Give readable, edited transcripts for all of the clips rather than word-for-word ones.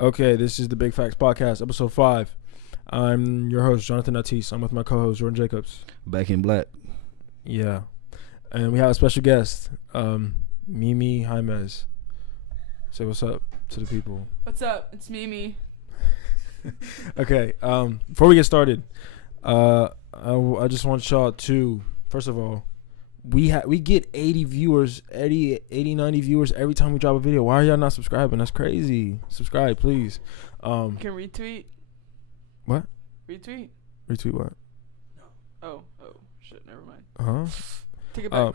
Okay, this is the Big Facts Podcast, episode 5. I'm your host, Jonathan Atis. I'm with my co-host, Jordan Jacobs. Back in black. Yeah. And we have a special guest, Mimi Jaimez. Say what's up to the people. What's up? It's Mimi. Okay, before we get started, I just want y'all to, first of all, we get 80 viewers, 90 viewers every time we drop a video. Why are y'all not subscribing? That's crazy. Subscribe, please. Can retweet. What? Retweet. Retweet what? Oh, shit, never mind. Uh-huh. Take it back.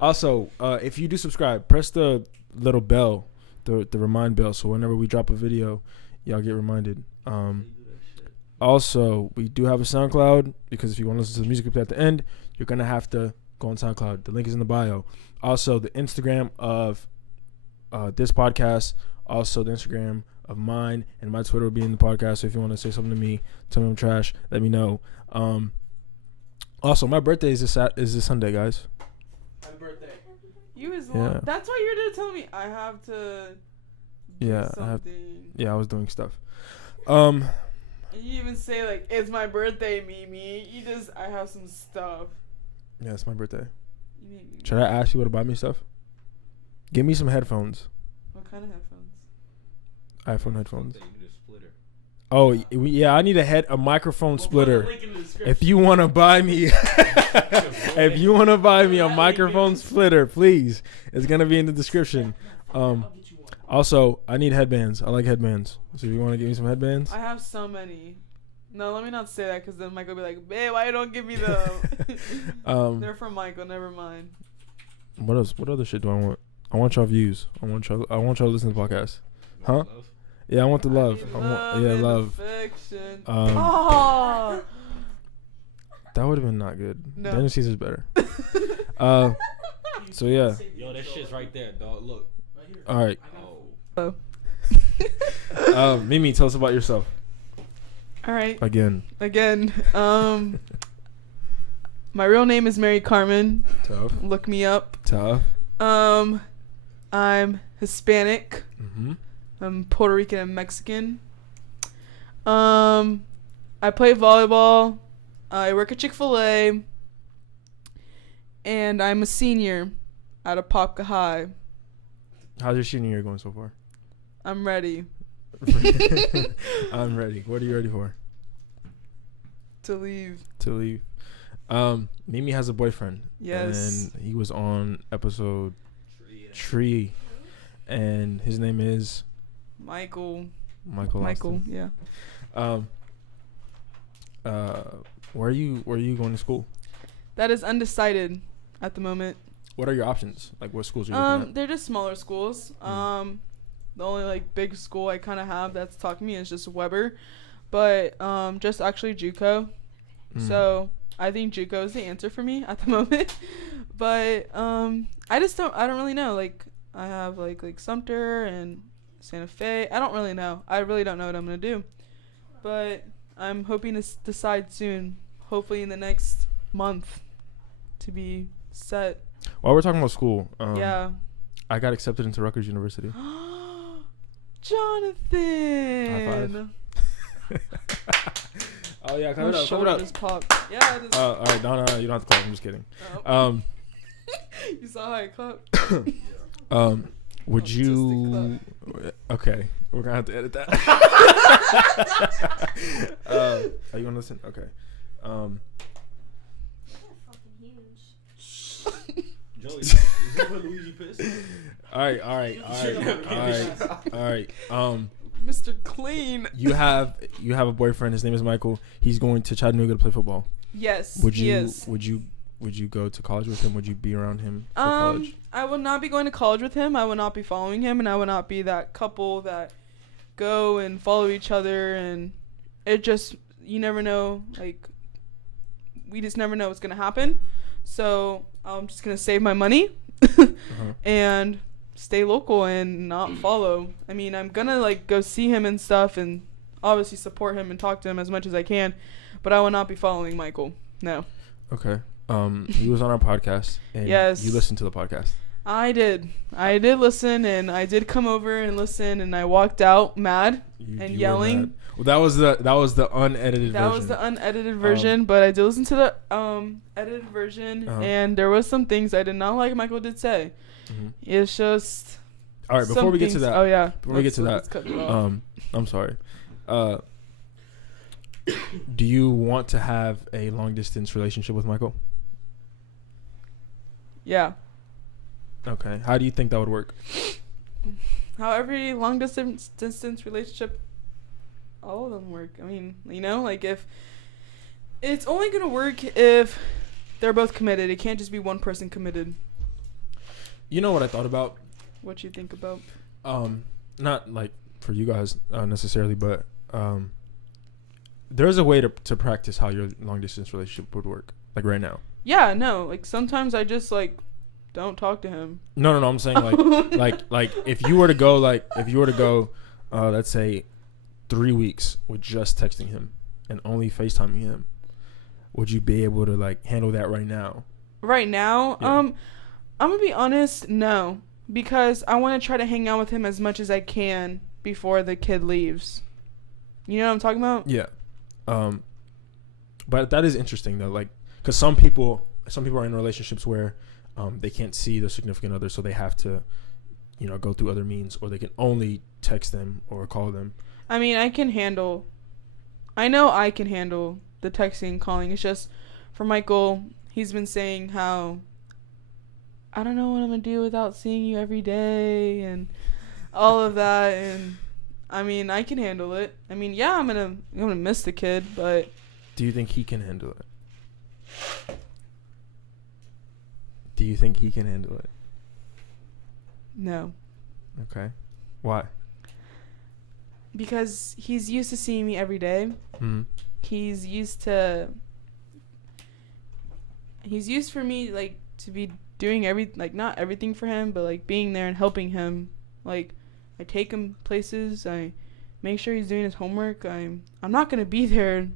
Also, if you do subscribe, press the little bell, the remind bell, so whenever we drop a video, y'all get reminded. Also, we do have a SoundCloud, because if you want to listen to the music at the end, you're going to have to go on SoundCloud. The link is in the bio. Also, the Instagram of this podcast, also the Instagram of mine, and my Twitter will be in the podcast. So if you want to say something to me, tell me I'm trash, let me know. Also, my birthday is this Sunday, guys. Happy birthday. You as Yeah. well. That's why you're there to tell me I have to do something. I was doing stuff. You even say, like, it's my birthday, Mimi. I have some stuff. Yeah, it's my birthday. You make me Should I ask you to buy me stuff? Give me some headphones. What kind of headphones? iPhone headphones. Oh, yeah, I need a microphone splitter. If you want to buy me, a microphone splitter, please. It's going to be in the description. Also, I need headbands. I like headbands. So if you want to give me some headbands. I have so many. No, let me not say that, because then Michael will be like, babe, why you don't give me them? They're from Michael, never mind. What else? What other shit do I want? I want y'all views. I want y'all to listen to the podcast. Huh? Yeah, I want the love. Love. Affection. That would have been not good. No. Daniel Caesar's better. So yeah. Yo, that shit's right there, dog. Look. All right. Oh. Mimi, tell us about yourself. All right. Again. My real name is Mary Carmen. Tough. Look me up. Tough. I'm Hispanic. Mm-hmm. I'm Puerto Rican and Mexican. I play volleyball. I work at Chick-fil-A. And I'm a senior at Apopka High. How's your senior year going so far? I'm ready. I'm ready. What are you ready for? To leave. Mimi has a boyfriend. Yes. And he was on episode 3. And his name is Michael, Austin. yeah. Where are you going to school? That is undecided at the moment. What are your options? Like, what schools are you looking at? They're just smaller schools. The only like big school I kind of have that's talking to me is just Weber, but just actually JUCO. So I think JUCO is the answer for me at the moment. But I don't really know. Like, I have like Sumter and Santa Fe. I don't really know. I really don't know what I'm gonna do. But I'm hoping to decide soon. Hopefully in the next month to be set. While we're talking about school, Yeah. I got accepted into Rutgers University. Jonathan. High five. Oh yeah, My shoulder just popped. Yeah. It is. All right, no, you don't have to clap. I'm just kidding. Oh. You saw how I clapped. Would you? Okay, we're gonna have to edit that. Are you gonna listen? Okay. Joey, is this where Luigi pissed? All right. Mr. Clean. You have a boyfriend. His name is Michael. He's going to Chattanooga to play football. Yes. He is. Would you go to college with him? Would you be around him for college? I would not be going to college with him. I would not be following him, and I would not be that couple that go and follow each other. And it just, you never know. Like, we just never know what's gonna happen. So I'm just gonna save my money and stay local and not follow. I mean, I'm gonna like go see him and stuff, and obviously support him and talk to him as much as I can, but I will not be following Michael. No. Okay. He was on our podcast, and yes. you listened to the podcast. I did listen, and I did come over and listen, and I walked out mad and You yelling. were mad. Well, that was the unedited version. That was the unedited version, but I did listen to the edited version, and there was some things I did not like Michael did say. Mm-hmm. It's just... All right, before we get to that. Oh, yeah. Before we get to that, I'm sorry. Do you want to have a long-distance relationship with Michael? Yeah. Okay. How do you think that would work? How every long-distance relationship, all of them work. I mean, like if... It's only going to work if they're both committed. It can't just be one person committed. You know what I thought about? What you think about? Not like for you guys necessarily, but there's a way to practice how your long distance relationship would work. Like right now. Yeah, no. Like sometimes I just like don't talk to him. No. I'm saying like if you were to go let's say 3 weeks with just texting him and only FaceTiming him, would you be able to like handle that right now? Right now, Yeah. I'm gonna be honest, no. Because I want to try to hang out with him as much as I can before the kid leaves. You know what I'm talking about? Yeah. But that is interesting though, like, because some people are in relationships where they can't see their significant other, so they have to, go through other means, or they can only text them or call them. I mean, I know I can handle the texting and calling. It's just for Michael, he's been saying how I don't know what I'm going to do without seeing you every day and all of that. And I mean, I can handle it. I mean, yeah, I'm going to miss the kid, but do you think he can handle it? Do you think he can handle it? No. Okay. Why? Because he's used to seeing me every day. Mm-hmm. He's used for me like to be doing not everything for him, but like being there and helping him. Like I take him places, I make sure he's doing his homework. I'm not going to be there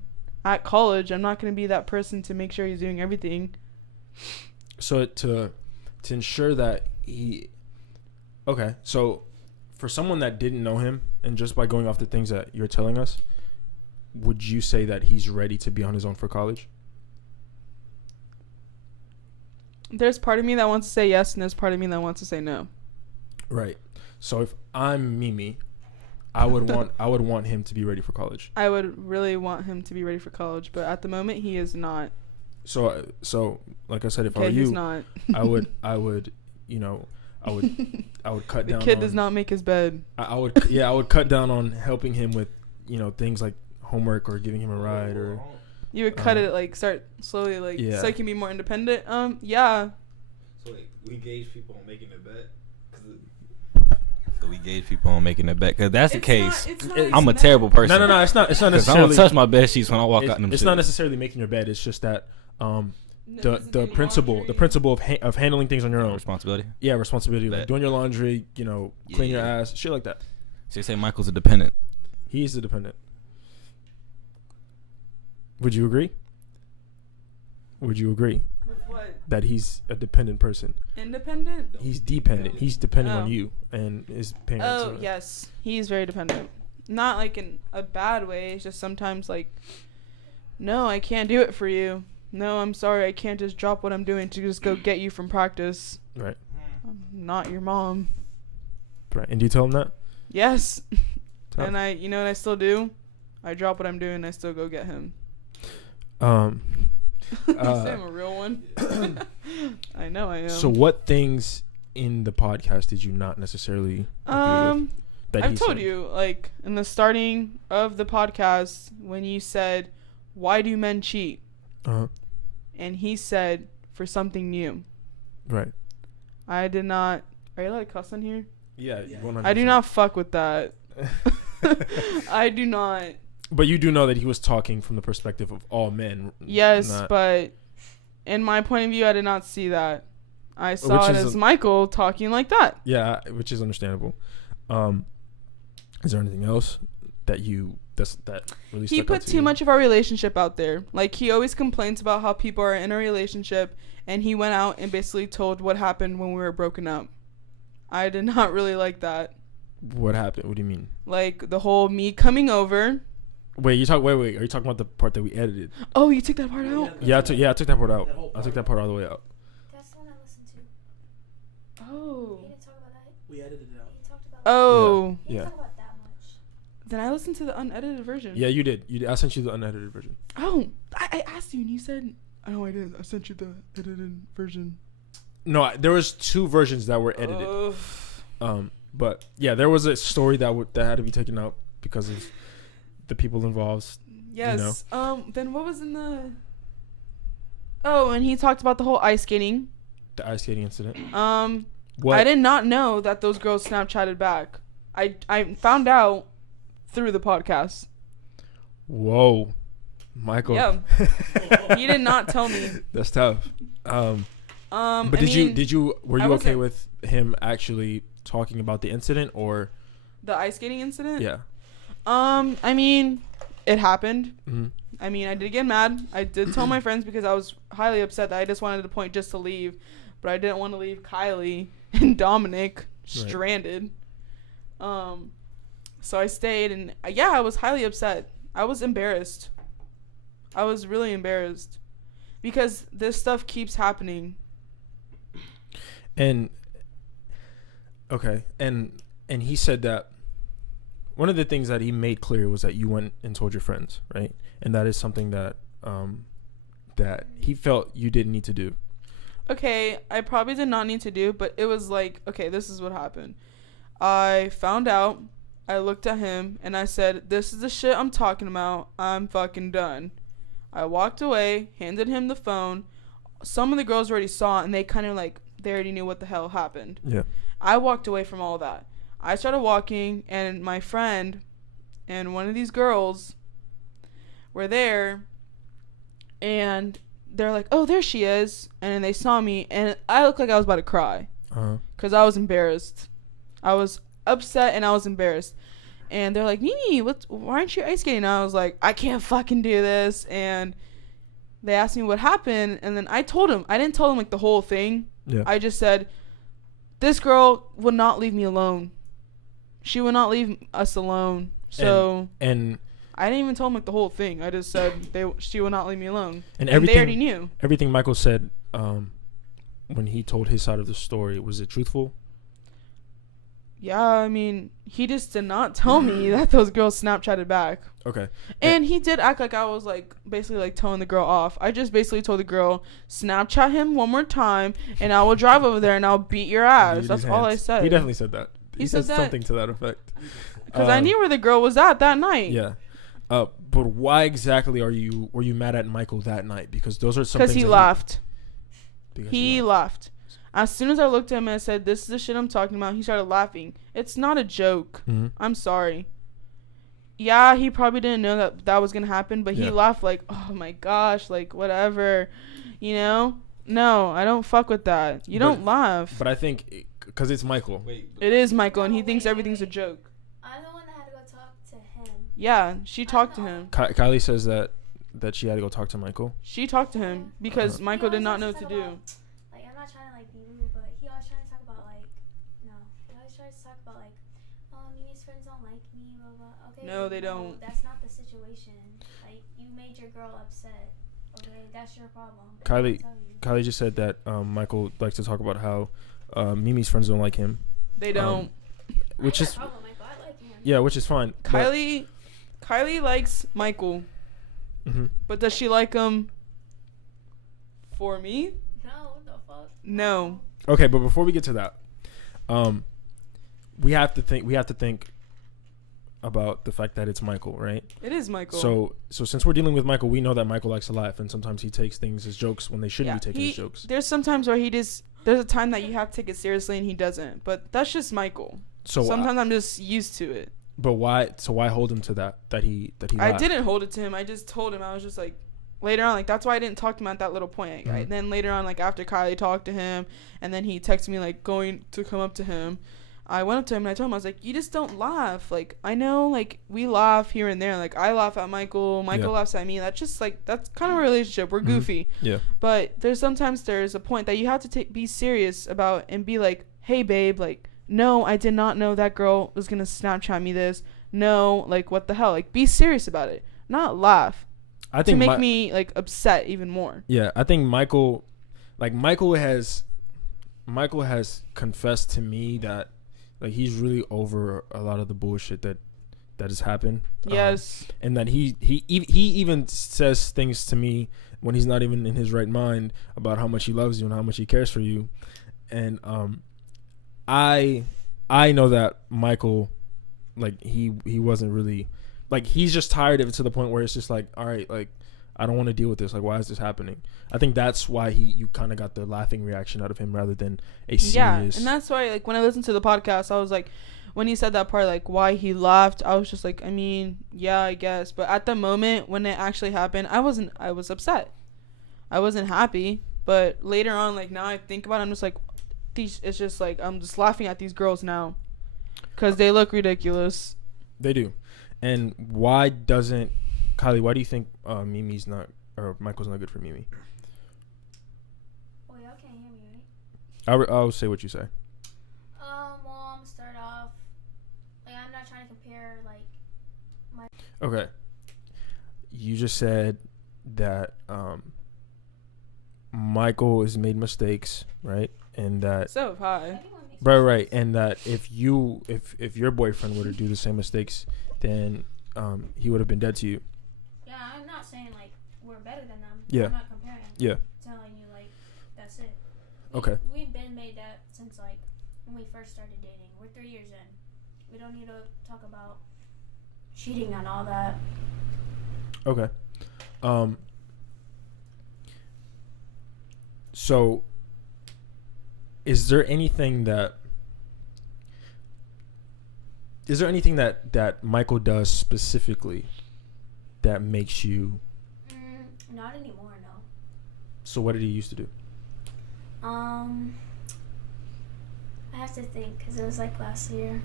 at college. I'm not going to be that person to make sure he's doing everything. So to ensure that okay, so for someone that didn't know him, and just by going off the things that you're telling us, would you say that he's ready to be on his own for college? There's part of me that wants to say yes, and there's part of me that wants to say no. Right. So if I'm Mimi, I would want him to be ready for college. I would really want him to be ready for college, but at the moment he is not. So like I said, if I were he's you, not. I would cut down. The kid does not make his bed. I would cut down on helping him with, things like homework or giving him a ride or. You would cut it, like, start slowly, like, so he can be more independent. Yeah. So, like, we gauge people on making their bed? So we gauge people on making their bed? Because that's the case. I'm a terrible person. No, it's not necessarily. Because I don't touch my bed sheets when I walk out in them. It's not necessarily making your bed. It's just that the principle of handling things on your own. Responsibility? Yeah, responsibility. Like doing your laundry, clean your ass, shit like that. So you say Michael's a dependent? He's the dependent. Would you agree? With what? That he's a dependent person. Independent? He's dependent. He's dependent on you and his parents. Oh, yes. He's very dependent. Not like in a bad way. It's just sometimes like, no, I can't do it for you. No, I'm sorry. I can't just drop what I'm doing to just go get you from practice. Right. I'm not your mom. Right. And do you tell him that? Yes. And I still do. I drop what I'm doing and I still go get him. You say I'm a real one. I know I am. So what things in the podcast did you not necessarily agree with? I've told you, like, in the starting of the podcast, when you said, why do men cheat? Uh-huh. And he said, for something new. Right. I did not... Are you allowed to cuss in here? Yeah. 100%. I do not fuck with that. I do not... But you do know that he was talking from the perspective of all men. Yes, but in my point of view, I did not see that. I saw it as Michael talking like that. Yeah, which is understandable. Is there anything else that that really he stuck put out to too you? much of our relationship out there. Like, he always complains about how people are in a relationship, and he went out and basically told what happened when we were broken up. I did not really like that. What happened? What do you mean? Like, the whole me coming over. Wait, are you talking about the part that we edited? Oh, you took that part out? Yeah, I took that part out. I took that part all the way out. That's the one I listened to. Oh. He didn't talk about that. We edited it out. He talked about. Oh. He didn't Yeah. talk about that much. Then I listened to the unedited version. Yeah, you did. I sent you the unedited version. Oh, I asked you and you said, "Oh, I didn't. I sent you the edited version." No, there was 2 versions that were edited. But yeah, there was a story that had to be taken out because of the people involved. Yes. Then what was in the? Oh, and he talked about the whole ice skating. The ice skating incident. What? I did not know that those girls Snapchatted back. I found out through the podcast. Whoa, Michael. Yeah. He did not tell me. Were you okay with him actually talking about the incident or the ice skating incident? Yeah. I mean, it happened. Mm-hmm. I mean, I did get mad. I did tell my friends because I was highly upset that I just wanted the point just to leave, but I didn't want to leave Kylie and Dominic stranded. So I stayed, and I was highly upset. I was embarrassed. I was really embarrassed because this stuff keeps happening. And okay, and he said that one of the things that he made clear was that you went and told your friends, right? And that is something that that he felt you didn't need to do. Okay, I probably did not need to do, but it was like, okay, this is what happened. I found out, I looked at him, and I said, this is the shit I'm talking about. I'm fucking done. I walked away, handed him the phone. Some of the girls already saw it, and they kind of like, they already knew what the hell happened. Yeah. I walked away from all that. I started walking, and my friend and one of these girls were there, and they're like, oh, there she is. And then they saw me, and I looked like I was about to cry. Because I was embarrassed. I was upset, and I was embarrassed. And they're like, Mimi, why aren't you ice skating? And I was like, I can't fucking do this. And they asked me what happened, and then I told them. I didn't tell them, like, the whole thing. Yeah. I just said, this girl would not leave me alone. She would not leave us alone. So and I didn't even tell them like the whole thing. I just said she would not leave me alone. And they already knew. Everything Michael said when he told his side of the story, was it truthful? Yeah, I mean, he just did not tell me that those girls Snapchatted back. Okay. And he did act like I was like basically like telling the girl off. I just basically told the girl, Snapchat him one more time and I will drive over there and I'll beat your ass. That's all I said. He definitely said that. He said that? something to that effect. Because I knew where the girl was at that night. Yeah. But why exactly were you mad at Michael that night? Because those are some things. Because he laughed. He laughed. As soon as I looked at him and I said, this is the shit I'm talking about, he started laughing. It's not a joke. Mm-hmm. I'm sorry. Yeah, he probably didn't know that was going to happen, but he laughed like, oh my gosh, like whatever. You know? No, I don't fuck with that. You don't laugh. But I think, because it's Michael. It is Michael, and he thinks everything's a joke. I'm the one that had to go talk to him. Yeah, she talked to him. Kylie says that she had to go talk to Michael. She talked to him because Michael did not know what to do. Like, I'm not trying to, like, be rude, but he always trying to talk about, like, no. He always tries to talk about, like, oh, Mimi's friends don't like me, blah, blah. Okay. No, they don't. That's not the situation. Like, you made your girl upset. Okay, that's your problem. Kylie just said that Michael likes to talk about how Mimi's friends don't like him. They don't. Which is problem, Michael. I like him. Yeah, which is fine. Kylie likes Michael. Mm-hmm. But does she like him for me? No, what the fuck? No. Okay, but before we get to that, we have to think about the fact that it's Michael, right? It is Michael. So since we're dealing with Michael, we know that Michael likes to laugh, and sometimes he takes things as jokes when they shouldn't be taken as jokes. There's some times where there's a time that you have to take it seriously and he doesn't, but that's just Michael. So sometimes I'm just used to it. But why? So why hold him to that he laughed? I didn't hold it to him. I just told him. I was just like, later on, like, that's why I didn't talk to him at that little point. Right? Then later on, like, after Kylie talked to him, and then he texted me, like, going to come up to him, I went up to him and I told him, I was like, you just don't laugh. Like, I know, like, we laugh here and there. Like, I laugh at Michael. Michael laughs at me. That's just, like, that's kind of a relationship. We're goofy. Yeah. But there's a point that you have to be serious about and be like, hey, babe, like, no, I did not know that girl was going to Snapchat me this. No, like, what the hell? Like, be serious about it. Not laugh. I think to make me, like, upset even more. Yeah, I think Michael has confessed to me that, like, he's really over a lot of the bullshit that has happened. Yes. And that he even says things to me when he's not even in his right mind about how much he loves you and how much he cares for you. And I know that Michael, like, he wasn't really, like, he's just tired of it to the point where it's just like, all right, like, I don't want to deal with this. Like, why is this happening? I think that's why you kind of got the laughing reaction out of him rather than a serious. Yeah, and that's why, like, when I listened to the podcast, I was like, when he said that part, like, why he laughed, I was just like, I mean, yeah, I guess. But at the moment when it actually happened, I was upset. I wasn't happy. But later on, like, now I think about it, I'm just like, it's just like, I'm just laughing at these girls now because they look ridiculous. They do. And why doesn't Kylie, why do you think Mimi's not, or Michael's not good for Mimi? Well, y'all can't hear me, right? I'll say what you say. Well, I'm gonna start off, like, I'm not trying to compare, like, my... Okay. You just said that Michael has made mistakes, right? And that... So have I. Right. And that if your boyfriend were to do the same mistakes, then he would have been dead to you. Yeah, I'm not saying, like, we're better than them. Yeah. I'm not comparing. Yeah. I'm telling you, like, that's it. Okay. We've been made that since, like, when we first started dating. We're 3 years in. We don't need to talk about cheating and all that. Okay. So, is there anything that Michael does specifically that makes you... Not anymore, no. So what did he used to do? I have to think, because it was, like, last year.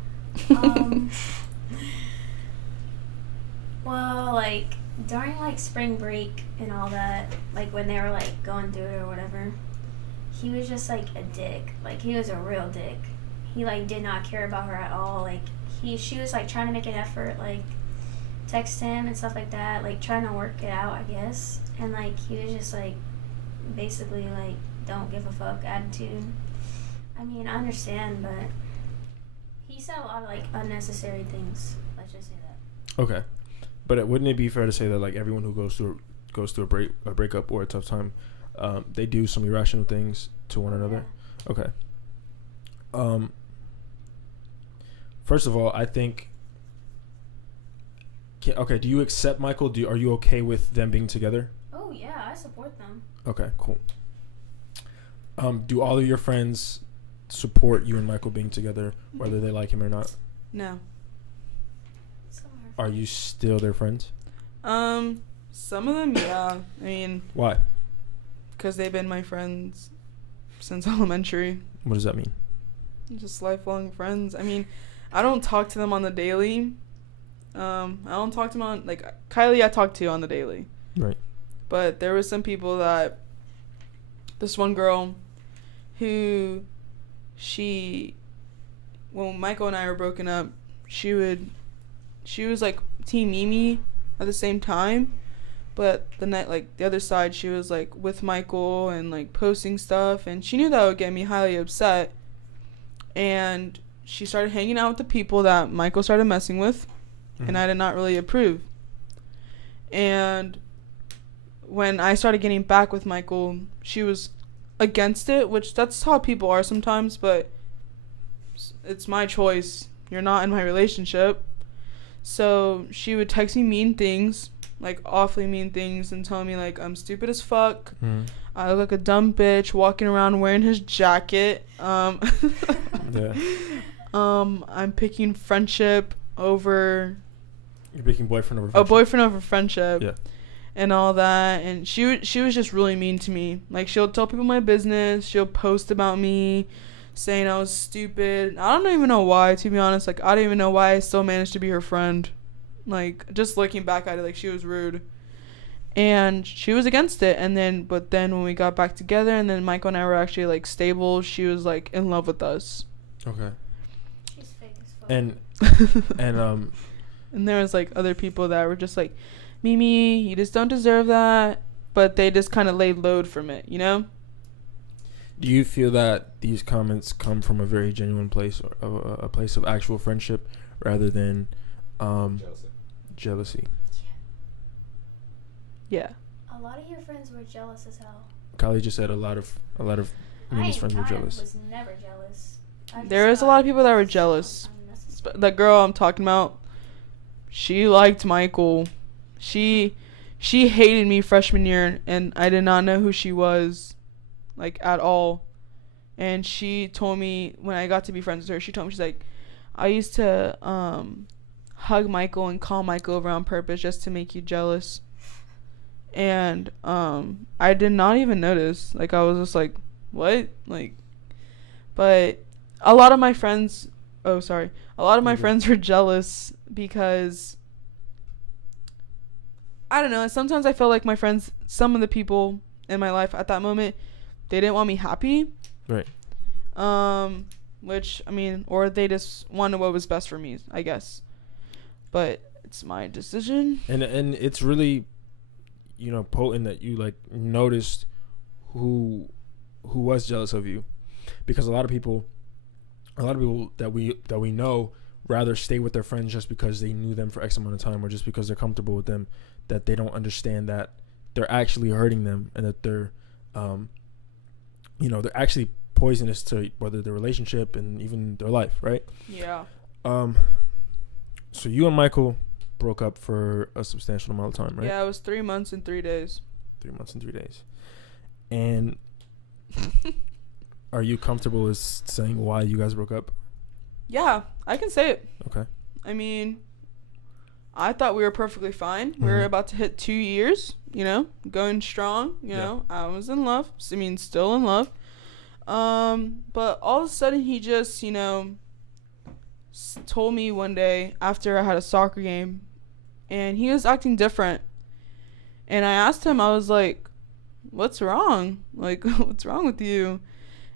Well, like, during, like, spring break and all that, like, when they were, like, going through it or whatever, he was just, like, a dick. Like, he was a real dick. He, like, did not care about her at all. Like, she was, like, trying to make an effort, like, text him and stuff like that, like, trying to work it out, I guess. And, like, he was just, like, basically, like, don't give a fuck attitude. I mean, I understand, but he said a lot of, like, unnecessary things. Let's just say that. Okay. But wouldn't it be fair to say that, like, everyone who goes through a breakup or a tough time, they do some irrational things to one another? Yeah. Okay. First of all, I think... Okay, do you accept Michael? Are you okay with them being together? Oh, yeah, I support them. Okay, cool. Do all of your friends support you and Michael being together, whether they like him or not? No. Are you still their friends? Some of them, yeah. I mean... Why? Because they've been my friends since elementary. What does that mean? Just lifelong friends. I mean, I don't talk to them on the daily. I don't talk to them on... Like, Kylie I talk to on the daily. Right. But there were some people that... This one girl who... When Michael and I were broken up, she was, like, Team Mimi at the same time. But the other side, she was, like, with Michael and, like, posting stuff. And she knew that would get me highly upset. And she started hanging out with the people that Michael started messing with. Mm-hmm. And I did not really approve. And when I started getting back with Michael, she was against it, which that's how people are sometimes. But it's my choice. You're not in my relationship. So she would text me mean things, like awfully mean things, and tell me, like, I'm stupid as fuck. Mm-hmm. I look like a dumb bitch walking around wearing his jacket. Yeah. I'm picking friendship over... You're picking boyfriend over friendship. A boyfriend over friendship. Yeah. And all that. And she was just really mean to me. Like, she'll tell people my business. She'll post about me. saying I was stupid. I don't even know why, to be honest. Like, I don't even know why I still managed to be her friend. Like, just looking back at it, like, she was rude. And she was against it. But then when we got back together and then Michael and I were actually, like, stable, she was, like, in love with us. Okay. She's fake as fuck. And there was, like, other people that were just like, Mimi, you just don't deserve that. But they just kind of laid load from it, you know? Do you feel that these comments come from a very genuine place, or a place of actual friendship, rather than jealousy? Yeah. A lot of your friends were jealous as hell. Kylie just said a lot of Mimi's friends were jealous. I was never jealous. There is a lot of people that were jealous. The girl I'm talking about, she liked Michael. She hated me freshman year, and I did not know who she was, like, at all. And she told me, when I got to be friends with her, she told me, she's like, I used to hug Michael and call Michael over on purpose just to make you jealous. And I did not even notice. Like, I was just like, what? Like, but a lot of my friends, friends were jealous because, I don't know, sometimes I felt like my friends, some of the people in my life at that moment, they didn't want me happy. Right. Which, I mean, or they just wanted what was best for me, I guess. But it's my decision. And it's really, you know, potent that you, like, noticed who was jealous of you, because a lot of people that we know rather stay with their friends just because they knew them for X amount of time, or just because they're comfortable with them, that they don't understand that they're actually hurting them, and that they're they're actually poisonous to whether their relationship and even their life, right? Yeah. So you and Michael broke up for a substantial amount of time, right? Yeah, it was 3 months and 3 days. 3 months and 3 days. And are you comfortable with saying why you guys broke up? Yeah, I can say it. Okay. I mean, I thought we were perfectly fine. We were about to hit 2 years, going strong, you know. I was in love. I mean, still in love. But all of a sudden he just, told me one day after I had a soccer game, and he was acting different. And I asked him, I was like, what's wrong? Like, what's wrong with you?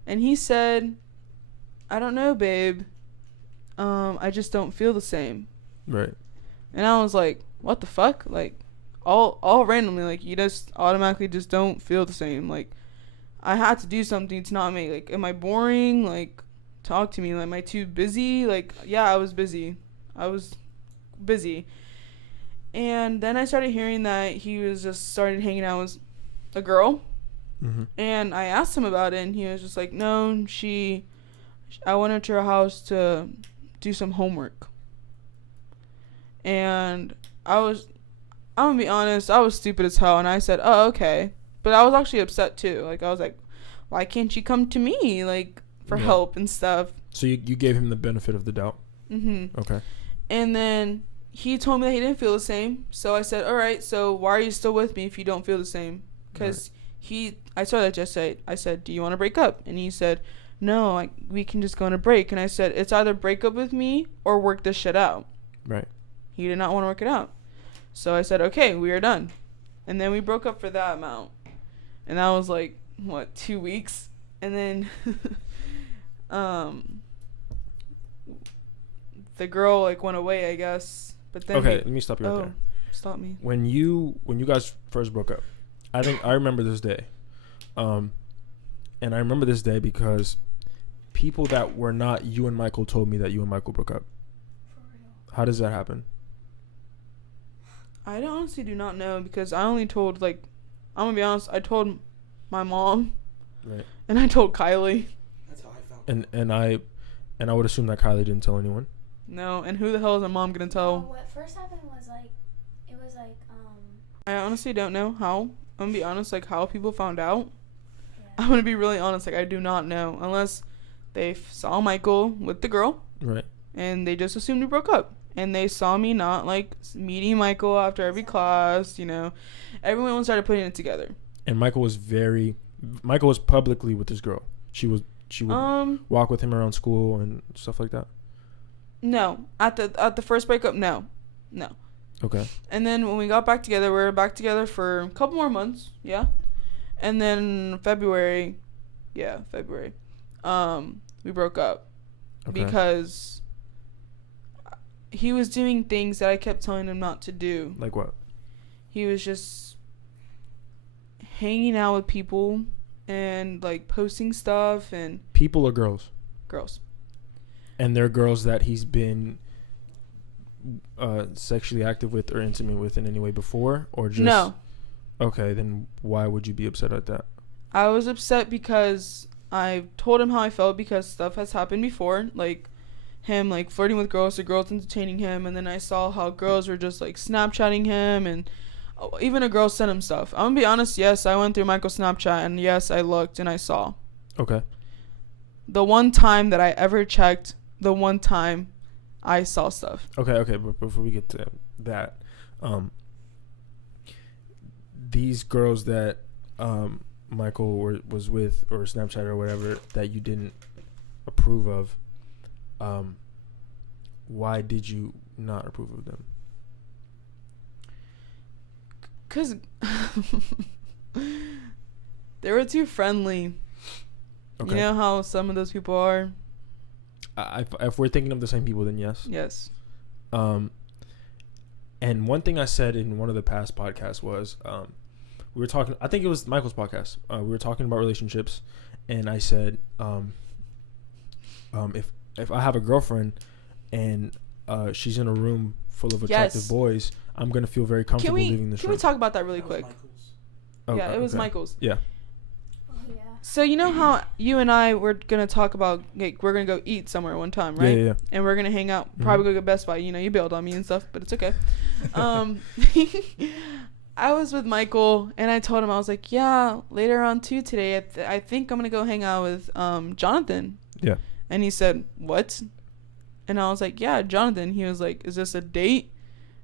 And he said, I don't know, babe. I just don't feel the same. Right. And I was like, what the fuck? Like, all randomly, like, you just automatically just don't feel the same. Like, I had to do something to not make, like, am I boring? Like, talk to me. Like, am I too busy? Like, yeah, I was busy. And then I started hearing that he was just started hanging out with a girl. Mm-hmm. And I asked him about it, and he was just like, no, I went into her house to do some homework. And I'm gonna be honest, I was stupid as hell, and I said, oh, okay. But I was actually upset too. Like, I was like, why can't you come to me, like, for help and stuff? So you gave him the benefit of the doubt? Mm-hmm. Okay. And then he told me that he didn't feel the same. So I said, all right, so why are you still with me if you don't feel the same? Because I started to just say, I said, do you want to break up? And he said, no, we can just go on a break. And I said, it's either break up with me or work this shit out. Right. He did not want to work it out. So I said, okay, we are done. And then we broke up for that amount. And that was like, 2 weeks? And then the girl, like, went away, I guess. But then let me stop you right there. Stop me. When you guys first broke up, I think I remember this day. And I remember this day because people that were not you and Michael told me that you and Michael broke up. For real. How does that happen? I honestly do not know, because I only told, like, I'm gonna be honest, I told my mom. Right. And I told Kylie. That's how I felt. And I would assume that Kylie didn't tell anyone. No, and who the hell is my mom gonna tell? What first happened was I honestly don't know how. I'm gonna be honest, like, how people found out. Yeah. I'm gonna be really honest, like, I do not know, unless they saw Michael with the girl. Right. And they just assumed we broke up. And they saw me not, like, meeting Michael after every class, Everyone started putting it together. And Michael was publicly with this girl. She she would walk with him around school and stuff like that? No. At the first breakup, no. Okay. And then when we got back together, we were back together for a couple more months, yeah. And then February, we broke up because he was doing things that I kept telling him not to do. Like what? He was just hanging out with people and like posting stuff and people or girls? Girls. And they're girls that he's been sexually active with or intimate with in any way before, or just no? Okay, then why would you be upset at that? I was upset because I told him how I felt because stuff has happened before, like him like flirting with girls or girls entertaining him, and then I saw how girls were just like Snapchatting him, and even a girl sent him stuff. I'm gonna be honest, yes, I went through Michael's Snapchat, and yes, I looked and I saw. Okay. The one time that I ever checked, the one time I saw stuff. Okay, but before we get to that, these girls that Michael was with or Snapchat or whatever that you didn't approve of, why did you not approve of them? 'Cause they were too friendly. Okay. You know how some of those people are? If we're thinking of the same people, then yes. Yes. And one thing I said in one of the past podcasts was, we were talking, I think it was Michael's podcast. We were talking about relationships, and I said, if I have a girlfriend and she's in a room full of attractive boys, I'm gonna feel very comfortable leaving the room. Can we talk about that really quick? Okay, yeah, it was Michael's. Yeah. So you know how you and I were gonna talk about, like, we're gonna go eat somewhere one time, right? Yeah. And we're gonna hang out, probably go to Best Buy. You know, you bailed on me and stuff, but it's okay. I was with Michael, and I told him, I was like, yeah, later on too today, I think I'm gonna go hang out with Jonathan. Yeah. And he said, what? And I was like, yeah, Jonathan. He was like, is this a date?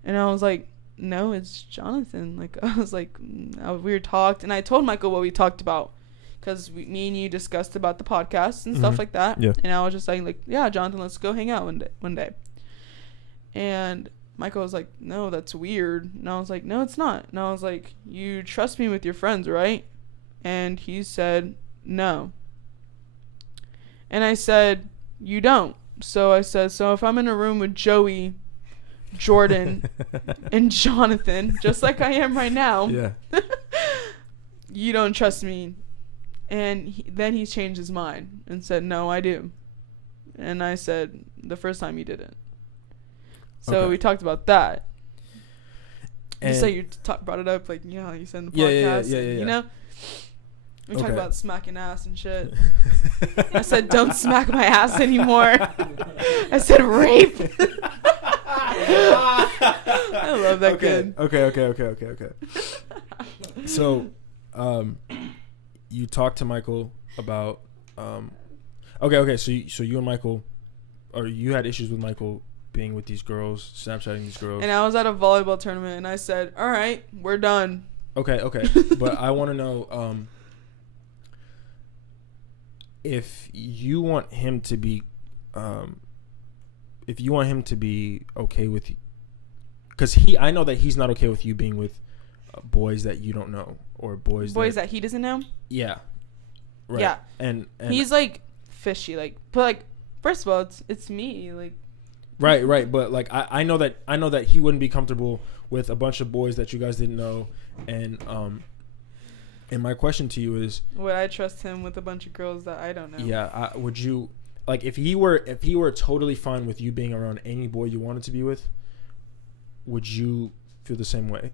And I was like, no, it's Jonathan. Like, I was like, we talked, and I told Michael what we talked about. Because me and you discussed about the podcast and stuff like that. Yeah. And I was just saying, like, yeah, Jonathan, let's go hang out one day. And Michael was like, no, that's weird. And I was like, no, it's not. And I was like, you trust me with your friends, right? And he said, no. And I said, you don't. So I said, so if I'm in a room with Joey, Jordan, and Jonathan, just like I am right now, yeah, you don't trust me. And then he changed his mind and said, no, I do. And I said, the first time you didn't. So we talked about that. And just so you brought it up, like, you know how you said in the podcast. Yeah. You know? We talked about smacking ass and shit. I said, don't smack my ass anymore. I said, rape. I love that kid. Okay. So, you talked to Michael about so you and Michael, or you had issues with Michael being with these girls, Snapchatting these girls. And I was at a volleyball tournament, and I said, all right, we're done. Okay. But I want to know, if you want him to be okay with you, because I know that he's not okay with you being with boys that you don't know, or boys that he doesn't know. Yeah. Right. Yeah. And he's like fishy, like, but like, first of all, it's me, like. Right. But like, I know that he wouldn't be comfortable with a bunch of boys that you guys didn't know, and my question to you is, would I trust him with a bunch of girls that I don't know? Yeah. Would you, like, if he were totally fine with you being around any boy you wanted to be with, would you feel the same way?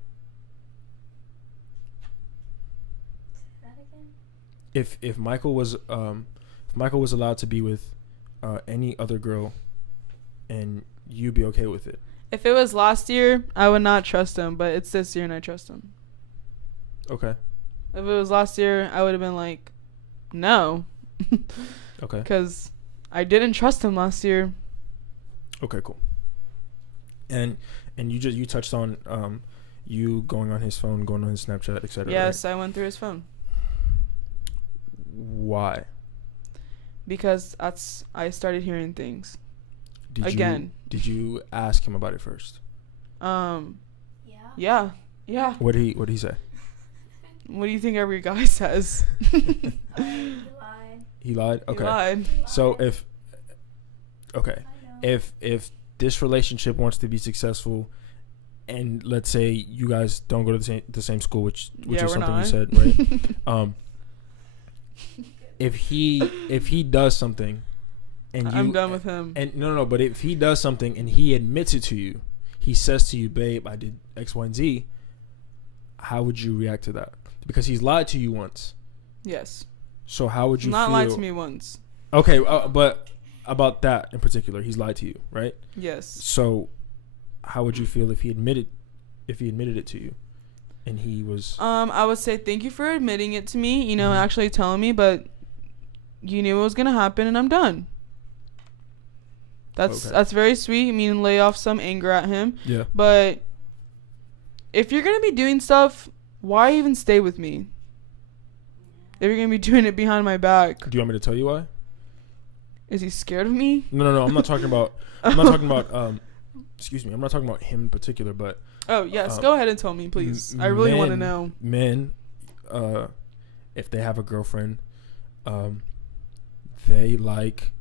If Michael was allowed to be with any other girl, and you'd be okay with it? If it was last year, I would not trust him, but it's this year and I trust him. Okay. If it was last year, I would have been like, no. Okay. Because I didn't trust him last year. Okay, cool. And you touched on you going on his phone, going on his Snapchat, etc. Yes, right? I went through his phone. Why? because I started hearing things. Did you ask him about it first? Yeah. What did he say? What do you think every guy says? He lied. He lied? Okay. He lied. So if this relationship wants to be successful, and let's say you guys don't go to the same school, which is something you said, right? If he does something, and I'm done with him. And no, but if he does something and he admits it to you, he says to you, "Babe, I did X, Y, and Z." How would you react to that? Because he's lied to you once. Yes. So how would you feel? Not lied to me once. Okay, but about that in particular, he's lied to you, right? Yes. So how would you feel if he admitted it to you, and he was? I would say thank you for admitting it to me. Actually telling me, but you knew it was gonna happen, and I'm done. That's very sweet. I mean, lay off some anger at him. Yeah. But if you're gonna be doing stuff, why even stay with me? If you're gonna be doing it behind my back. Do you want me to tell you why? Is he scared of me? No. I'm not talking about. I'm not talking about. Excuse me. I'm not talking about him in particular, but. Oh yes, go ahead and tell me, please. I really want to know. Men, if they have a girlfriend, they like.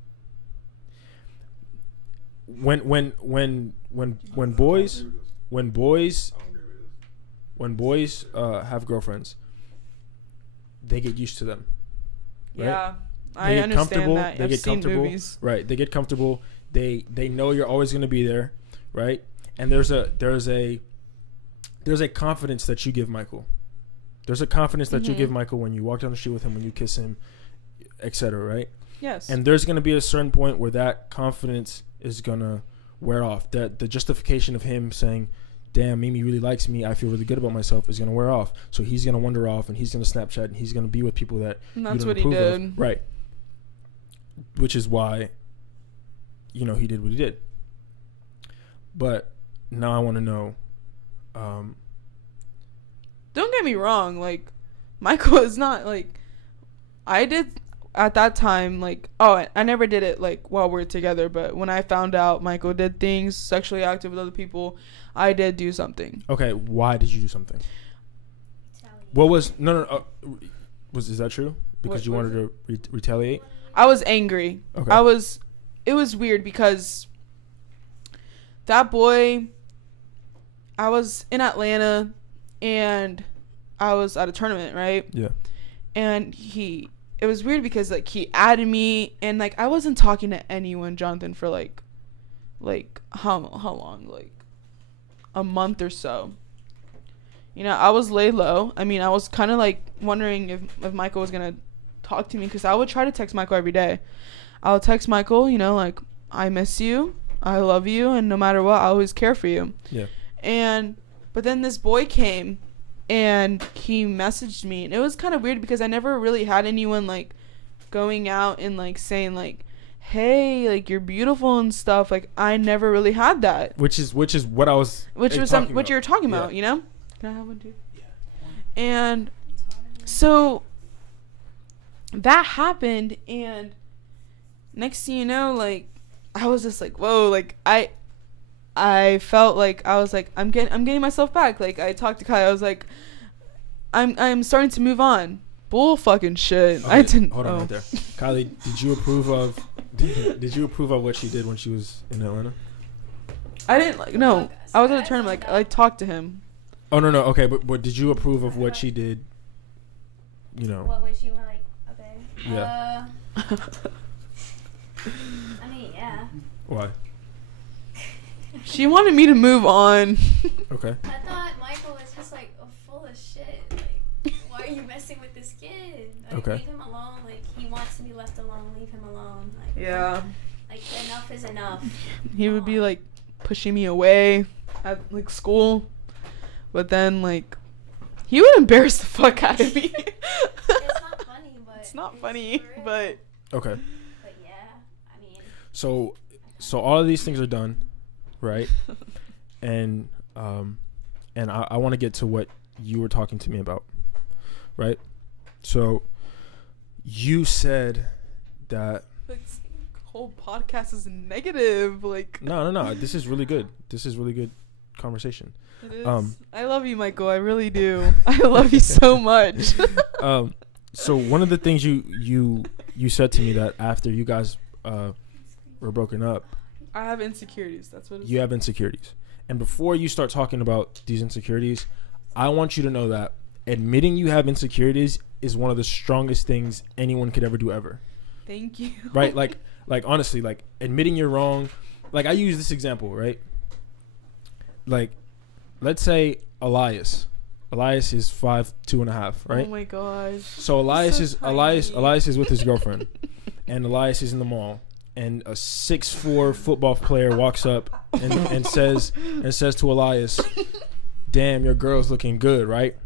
When boys have girlfriends, they get used to them. Right? Yeah, I understand that. They I've get seen comfortable. movies. Right. They get comfortable. They know you're always going to be there, right? And there's a confidence that you give Michael. There's a confidence that you give Michael when you walk down the street with him, when you kiss him, etc. Right? Yes. And there's going to be a certain point where that confidence is going to wear off. That the justification of him saying, "Damn, Mimi really likes me. I feel really good about myself," is going to wear off. So he's going to wander off, and he's going to Snapchat, and he's going to be with people that and that's you don't what he approve did. of. Right. Which is why, he did what he did. But now I want to know. Don't get me wrong. Like, Michael is not like. I did at that time. Like, I never did it like while we're together. But when I found out Michael did things sexually active with other people, I did do something. Okay, why did you do something? What was no? Is that true? Because you wanted to retaliate? I was angry. Okay. It was weird because that boy, I was in Atlanta and I was at a tournament, right? Yeah. And it was weird because like he added me and like I wasn't talking to anyone, Jonathan, for like how long? Like a month or so. I was laid low. I mean, I was kind of like wondering if Michael was going to talk to me because I would try to text Michael every day. I would text Michael, like, I miss you, I love you, and no matter what, I always care for you. Yeah. But then this boy came and he messaged me, and it was kind of weird because I never really had anyone like going out and like saying like, hey, like, you're beautiful and stuff. Like, I never really had that. Which is what I was. What you were talking about, Can I have one too? Yeah. And so that happened, and next thing you know, like, I was just like, whoa, like, I felt like I was like, I'm getting myself back. Like, I talked to Kylie, I was like, I'm starting to move on. Bull fucking shit. Okay, I didn't. Hold on right there, Kylie. Did you approve of? Did you approve of what she did when she was in Atlanta? I didn't like. No, I was at a tournament. Like, I talked to him. Oh no, okay, but did you approve of what she did? What, when she went like, okay. Yeah. I mean, yeah. Why? She wanted me to move on. Okay. I thought Michael was just like full of shit. Like, why are you messing with this kid? Like, okay. Leave him alone. Like, he wants to be left alone. Leave him alone. Like, Yeah. Like, enough is enough. He would be like pushing me away at like school, but then like he would embarrass the fuck out of me. It's not funny, but it's not funny, but okay. But yeah, I mean. So all of these things are done, right? and I want to get to what you were talking to me about, right? So you said that This whole podcast is negative. Like No. This is really good. Conversation. It is. I love you, Michael. I really do. I love you so much. So one of the things you said to me that after you guys were broken up, I have insecurities. That's what it is. You have insecurities. And before you start talking about these insecurities, I want you to know that admitting you have insecurities is one of the strongest things anyone could ever do ever. Thank you. Right? Like honestly, like admitting you're wrong. Like I use this example, right? Like, let's say Elias is 5'2.5", right? Oh my gosh. So Elias is with his girlfriend, and Elias is in the mall, and a 6'4" football player walks up and says to Elias, "Damn, your girl's looking good, right?"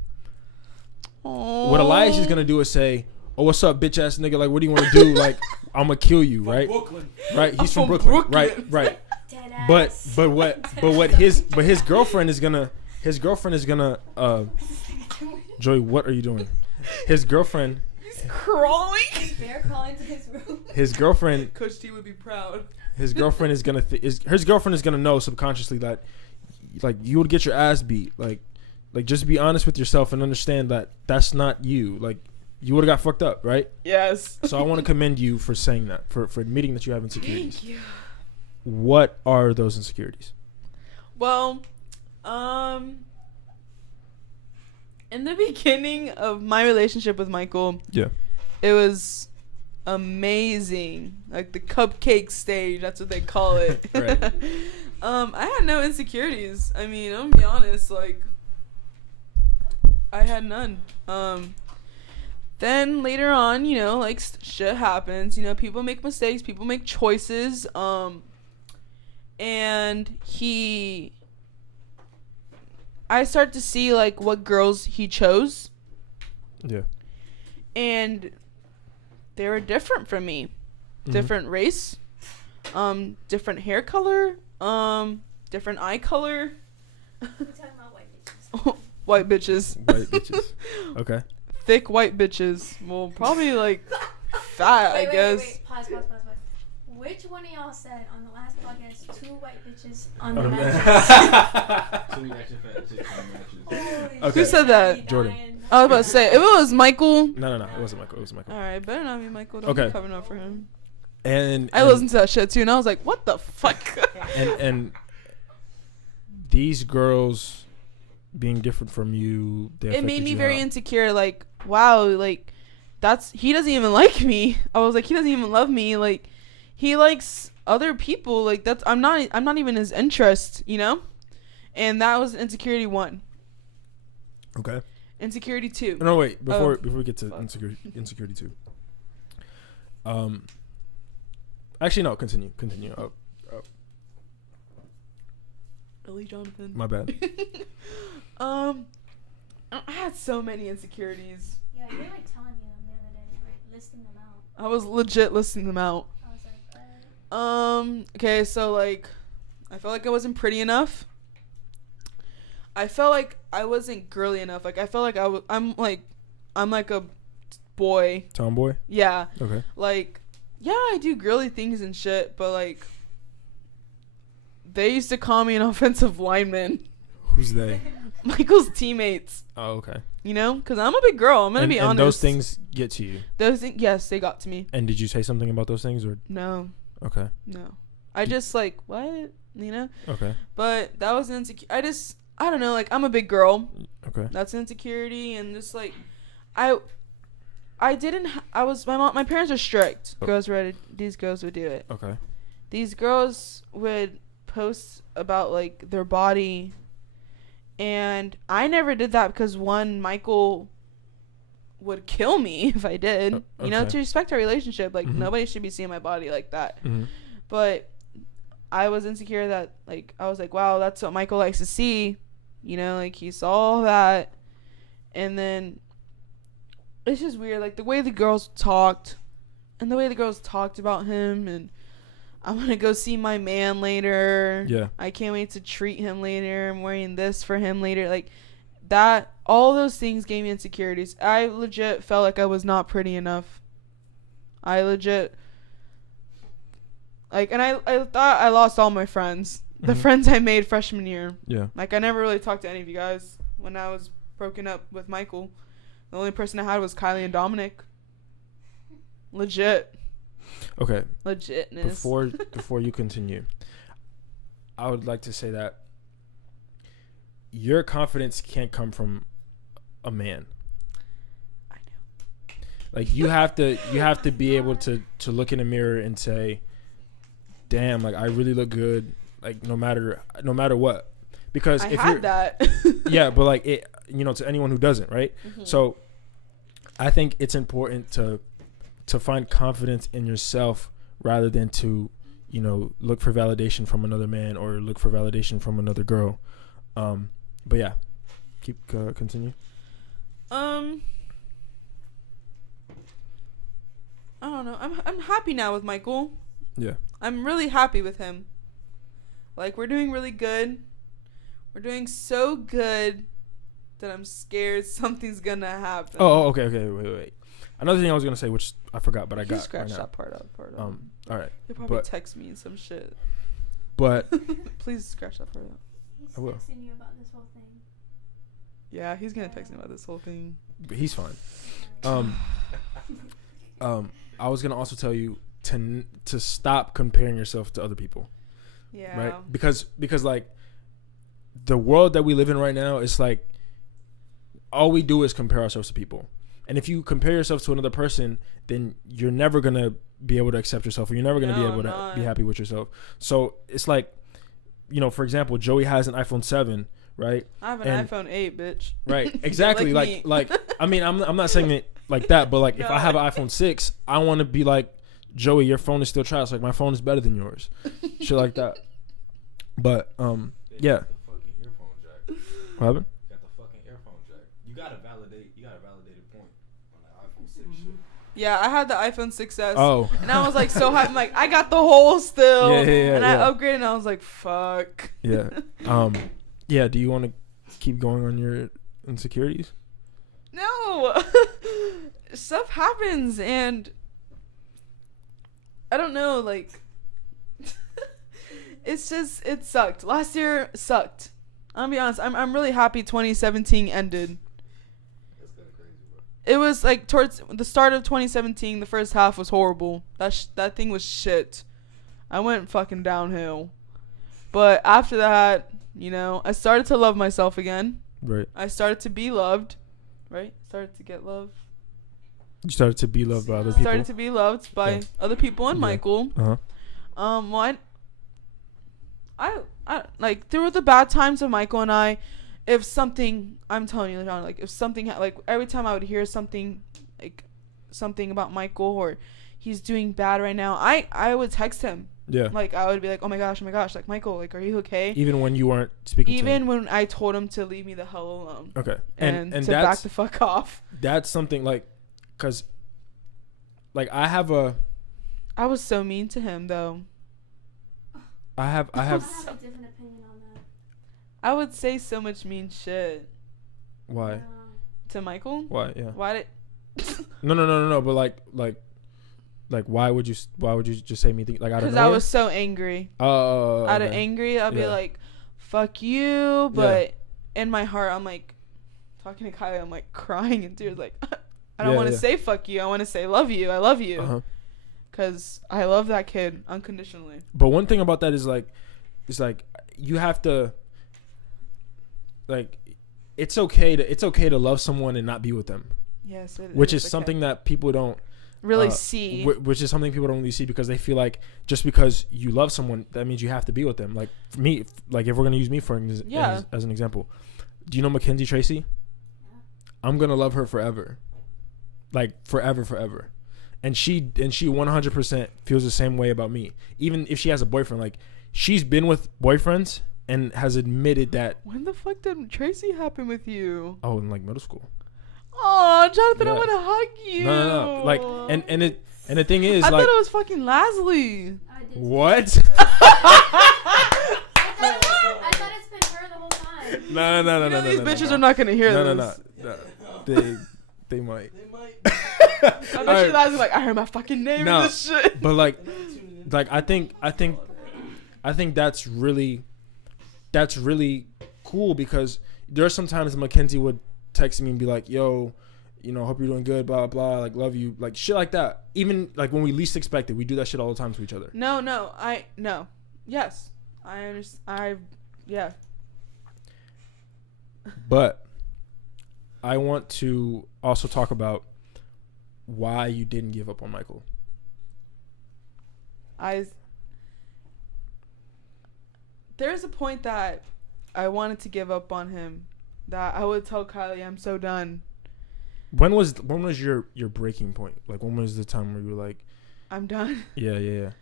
Aww. What Elias is gonna do is say, "Oh, what's up, bitch ass nigga? Like, what do you want to do? Like, I'm gonna kill you, right?" Brooklyn. Right? He's from Brooklyn. Right. But his girlfriend is gonna Joy, what are you doing? His girlfriend. He's crawling. They're crawling to his room. His girlfriend. Coach T would be proud. His girlfriend is gonna know subconsciously that, like, you would get your ass beat. Like just be honest with yourself and understand that that's not you. Like, you would have got fucked up, right? Yes. So I want to commend you for saying that, for admitting that you have insecurities. Thank you. What are those insecurities? Well, in the beginning of my relationship with Michael, Yeah, it was amazing. Like the cupcake stage, that's what they call it. Right. I had no insecurities. I mean, I'm gonna be honest, like I had none. Then later on, you know, like shit happens, you know, people make mistakes, people make choices, and I start to see like what girls he chose. Yeah. And they were different from me. Mm-hmm. Different race, different hair color, different eye color. We're talking about white bitches. White bitches. White bitches. Okay. Thick white bitches. Well, probably like fat, I guess. Wait. Pause. Which one of y'all said on the last podcast 2 white bitches on the mattress? 2 matches. Okay. Who said that? Jordan. I was about to say, if it was Michael. No. It wasn't Michael. Alright, better not be Michael. Don't Okay. be covering up for him. And I listened to that shit too, and I was like, what the fuck? and these girls being different from you, it made me very insecure. Like, wow, like he doesn't even like me. I was like, he doesn't even love me. Like, he likes other people. Like, I'm not even his interest, you know? And that was insecurity 1. Okay. Insecurity 2. No, wait. Before we get to insecurity 2. Actually, no. Continue. Really, Jonathan? My bad. I had so many insecurities. Yeah, you were like telling me them the other day, like listing them out. I was legit listing them out. I was like, Okay, so like, I felt like I wasn't pretty enough. I felt like I wasn't girly enough. Like, I felt like I'm like a boy. Tomboy? Yeah. Okay. Like, yeah, I do girly things and shit, but like, they used to call me an offensive lineman. Who's they? Michael's teammates. Oh, okay. You know, because I'm a big girl. I'm gonna be honest. And those things get to you. Yes, they got to me. And did you say something about those things or? No. Okay. No. I just like, what? You know? Okay. But that was insecure. I don't know. Like, I'm a big girl. Okay. That's insecurity, and just like, my parents are strict. Oh. These girls would do it. Okay. These girls would post about like their body, and I never did that because Michael would kill me if I did. Okay. You know, to respect our relationship, like Mm-hmm. nobody should be seeing my body like that. Mm-hmm. But I was insecure that like I was like, wow, that's what Michael likes to see. You know, like he saw all that, and then it's just weird, like the way the girls talked, and the way the girls talked about him, and I'm gonna go see my man later. Yeah. I can't wait to treat him later. I'm wearing this for him later. Like that, all those things gave me insecurities. I legit felt like I was not pretty enough. I legit like, and I thought I lost all my friends. The friends I made freshman year. Yeah. Like, I never really talked to any of you guys when I was broken up with Michael. The only person I had was Kylie and Dominic. Legit. Okay. Legitness. Before you continue, I would like to say that your confidence can't come from a man. I know. Like, you have to be able to look in the mirror and say, damn, like, I really look good, like, no matter what. Because I if had you're that. yeah, but like, it, to anyone who doesn't, right? So I think it's important to find confidence in yourself rather than to, look for validation from another man or look for validation from another girl. But yeah, continue. I don't know. I'm happy now with Michael. Yeah. I'm really happy with him. Like, we're doing really good. We're doing so good that I'm scared something's gonna happen. Oh, okay. Wait. Another thing I was gonna say, which I forgot, but I got scratch right now. that part out. All right. He'll probably text me some shit. But please scratch that part out. He's I will. texting you about this whole thing. Yeah, he's gonna text me about this whole thing. But he's fine. I was gonna also tell you to stop comparing yourself to other people. Yeah. Right? Because like, the world that we live in right now is like, all we do is compare ourselves to people. And if you compare yourself to another person, then you're never going to be able to accept yourself, or you're never going to be able to be happy with yourself. So it's like, for example, Joey has an iPhone 7, right? I have an iPhone 8, bitch. Right. Exactly. like I mean, I'm not saying it like that, but like, if I have an iPhone 6, I want to be like, Joey, your phone is still trash. Like, my phone is better than yours. Shit like that. But yeah. What happened? You got the fucking earphone jack. You gotta validate a point on the iPhone 6 shit. Yeah, I had the iPhone 6s. Oh. And I was like so hyped. I'm like, I got the whole still. Yeah, and I upgraded and I was like, fuck. Yeah. Yeah, do you want to keep going on your insecurities? No. Stuff happens and I don't know, like it's just, it sucked. Last year sucked. I'll be honest. I'm really happy 2017 ended. That's kind of crazy, bro. It was like towards the start of 2017. The first half was horrible. That thing was shit. I went fucking downhill. But after that, I started to love myself again. Right. I started to be loved. Right. Started to get love. You started to be loved by other people. Started to be loved by other people and Michael. What? I like, there were the bad times of Michael and I. If something, I'm telling you, John, like, if something, like, every time I would hear something, like, something about Michael or he's doing bad right now, I would text him. Yeah. Like, I would be like, oh my gosh, like, Michael, like, are you okay? Even when you weren't speaking to him. Even when I told him to leave me the hell alone. Okay. And to back the fuck off. That's something, like, because, like, I was so mean to him, though. I have a different opinion on that. I would say so much mean shit. Why? To Michael? Why? Yeah. Why did? No. But like, why would you just say me? Like, out of nowhere? Because I was so angry. Oh. Out of angry, I'll be like, "Fuck you," but in my heart, I'm like, talking to Kylie, I'm like crying in tears, like, I don't want to say "fuck you." I want to say "love you." I love you. Because I love that kid unconditionally. But one thing about that is like, you have to, like, it's okay to love someone and not be with them. Yes, which is something that people don't really see. Which is something people don't really see because they feel like just because you love someone, that means you have to be with them. Like, for me, like, if we're gonna use me as an example, do you know Mackenzie Tracy? Yeah. I'm gonna love her forever, like forever. And she 100% feels the same way about me. Even if she has a boyfriend, like, she's been with boyfriends and has admitted that. When the fuck did Tracy happen with you? Oh, in like middle school. Oh, Jonathan, I want to hug you. No. Like, and the thing is, I like, thought it was fucking Leslie. What? I thought it's been her the whole time. No. These bitches are not gonna hear this. No. They might. I bet you guys are like, I heard my fucking name in this shit. But like, like I think that's really cool, because there are sometimes Mackenzie would text me and be like, yo, you know, hope you're doing good, blah blah, like love you, like shit like that. Even like when we least expect it, we do that shit all the time to each other. Yes, I understand. Yeah. But I want to also talk about why you didn't give up on Michael. There's a point that I wanted to give up on him, that I would tell Kylie I'm so done. When was your breaking point? Like, when was the time where you were like, I'm done? Yeah. You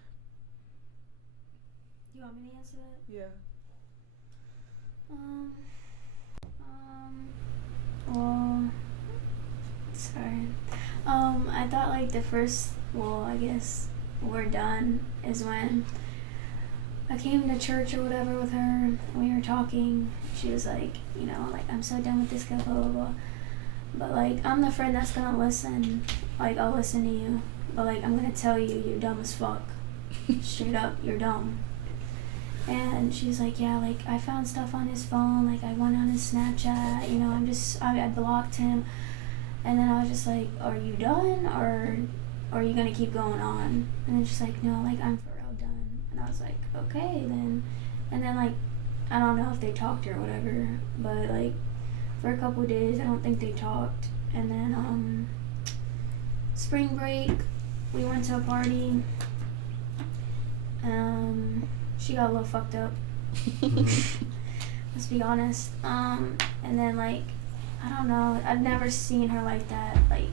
want me to answer that? Yeah. Well, sorry. I thought like the first, I guess we're done is when I came to church or whatever with her, and we were talking. She was like, you know, like, I'm so done with this guy, blah, blah, blah. But, like, I'm the friend that's gonna listen. Like, I'll listen to you. But, like, I'm gonna tell you, you're dumb as fuck. Straight up, you're dumb. And she's like, yeah, like, I found stuff on his phone. Like, I went on his Snapchat. You know, I blocked him. And then I was just like, are you done? Or are you gonna keep going on? And then she's like, no, like, I'm for real done. And I was like, okay, then. And then, like, I don't know if they talked or whatever. But, like, for a couple of days, I don't think they talked. And then, spring break, we went to a party. She got a little fucked up. Let's be honest. And then, like, I don't know. I've never seen her like that. Like,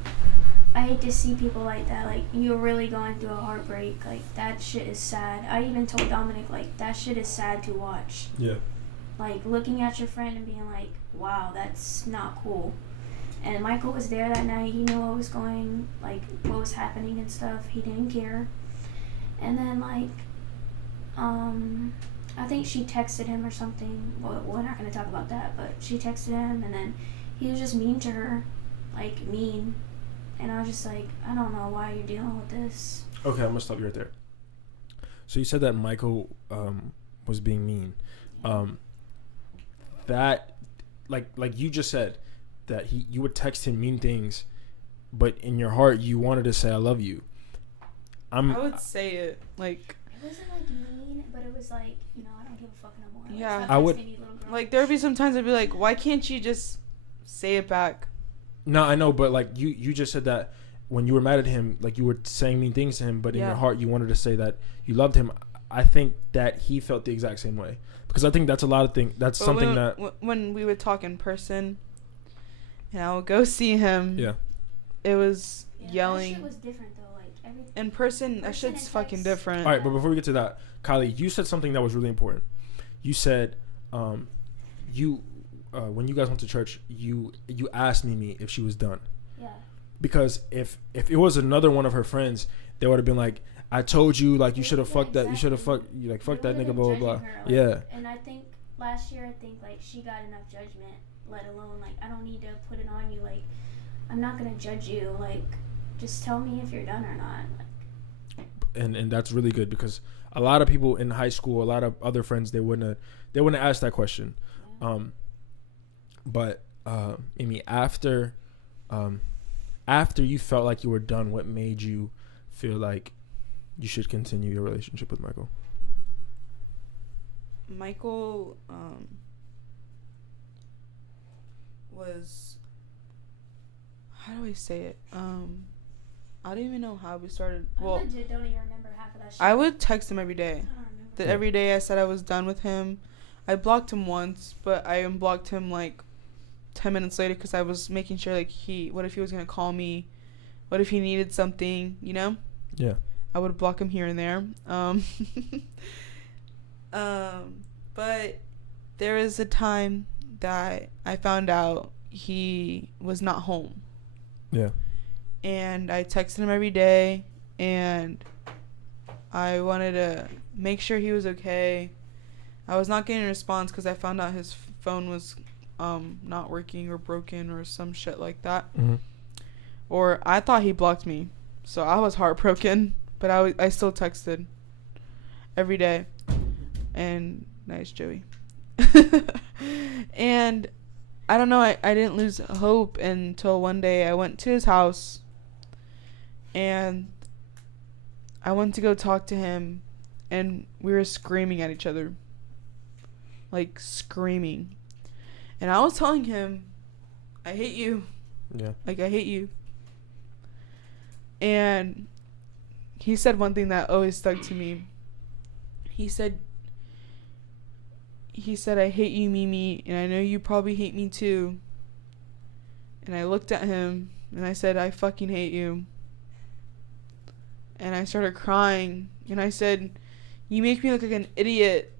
I hate to see people like that. Like, you're really going through a heartbreak. Like, that shit is sad. I even told Dominic, like, that shit is sad to watch. Yeah. Like, looking at your friend and being like, wow, that's not cool. And Michael was there that night. He knew what was happening and stuff. He didn't care. And then, like, I think she texted him or something. Well, we're not going to talk about that, but she texted him, and then he was just mean to her. Like, mean. And I was just like, I don't know why you're dealing with this. Okay, I'm going to stop you right there. So you said that Michael was being mean. That, like you just said, that you would text him mean things, but in your heart you wanted to say I love you. I would say it, like, it wasn't like mean, but it was like, you know, I don't give a fuck no more. Like, yeah, I would. Like, there would be some times I'd be like, why can't you just say it back? No, I know, but like you just said that when you were mad at him, like you were saying mean things to him, but in your heart you wanted to say that you loved him. I think that he felt the exact same way, because I think that's a lot of things. That's something that when we would talk in person, and I would go see him. Yeah, it was yelling. That shit was different though. Like, everything in person, that shit's fucking different. All right, but before we get to that, Kylie, you said something that was really important. You said, when you guys went to church, you asked Mimi if she was done. Yeah. Because if it was another one of her friends, they would have been like, I told you, like, you should have fucked that. You should have fuck that nigga, blah, blah, blah. Her, like, yeah. And I think last year, like, she got enough judgment, let alone, like, I don't need to put it on you. Like, I'm not going to judge you. Like, just tell me if you're done or not. Like, and that's really good, because a lot of people in high school, a lot of other friends, they wouldn't ask that question. Yeah. But Amy, after you felt like you were done, what made you feel like you should continue your relationship with Michael? Michael was, how do I say it? I don't even know how we started. Well, I legit don't even remember half of that shit. I would text him every day. I don't remember. That every day I said I was done with him. I blocked him once, but I unblocked him like 10 minutes later, because I was making sure, like, what if he was going to call me? What if he needed something, you know? Yeah. I would block him here and there. But there was a time that I found out he was not home. Yeah. And I texted him every day, and I wanted to make sure he was okay. I was not getting a response because I found out his phone was not working or broken or some shit like that. Mm-hmm. Or I thought he blocked me, so I was heartbroken, but I still texted. every day. And nice, Joey. And I don't know, I didn't lose hope until one day I went to his house and I went to go talk to him and we were screaming at each other. Like, screaming. And I was telling him, I hate you. Yeah. Like, I hate you. And he said one thing that always stuck to me. He said, I hate you, Mimi, and I know you probably hate me too. And I looked at him, and I said, I fucking hate you. And I started crying, and I said, you make me look like an idiot.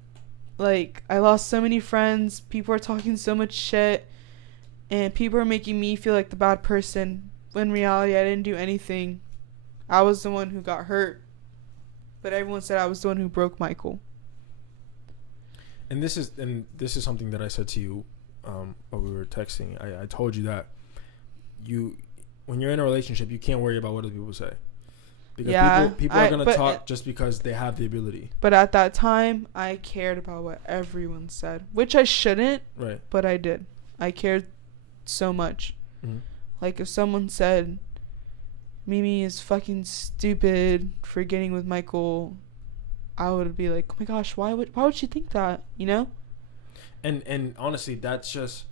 Like, I lost so many friends, people are talking so much shit, and people are making me feel like the bad person, when in reality, I didn't do anything. I was the one who got hurt. But everyone said I was the one who broke Michael. And this is something that I said to you while we were texting. I told you that when you're in a relationship, you can't worry about what other people say. Because people are going to talk just because they have the ability. But at that time, I cared about what everyone said. Which I shouldn't. Right. But I did. I cared so much. Mm-hmm. Like, if someone said, Mimi is fucking stupid for getting with Michael, I would be like, oh my gosh, why would she think that, you know? And honestly, that just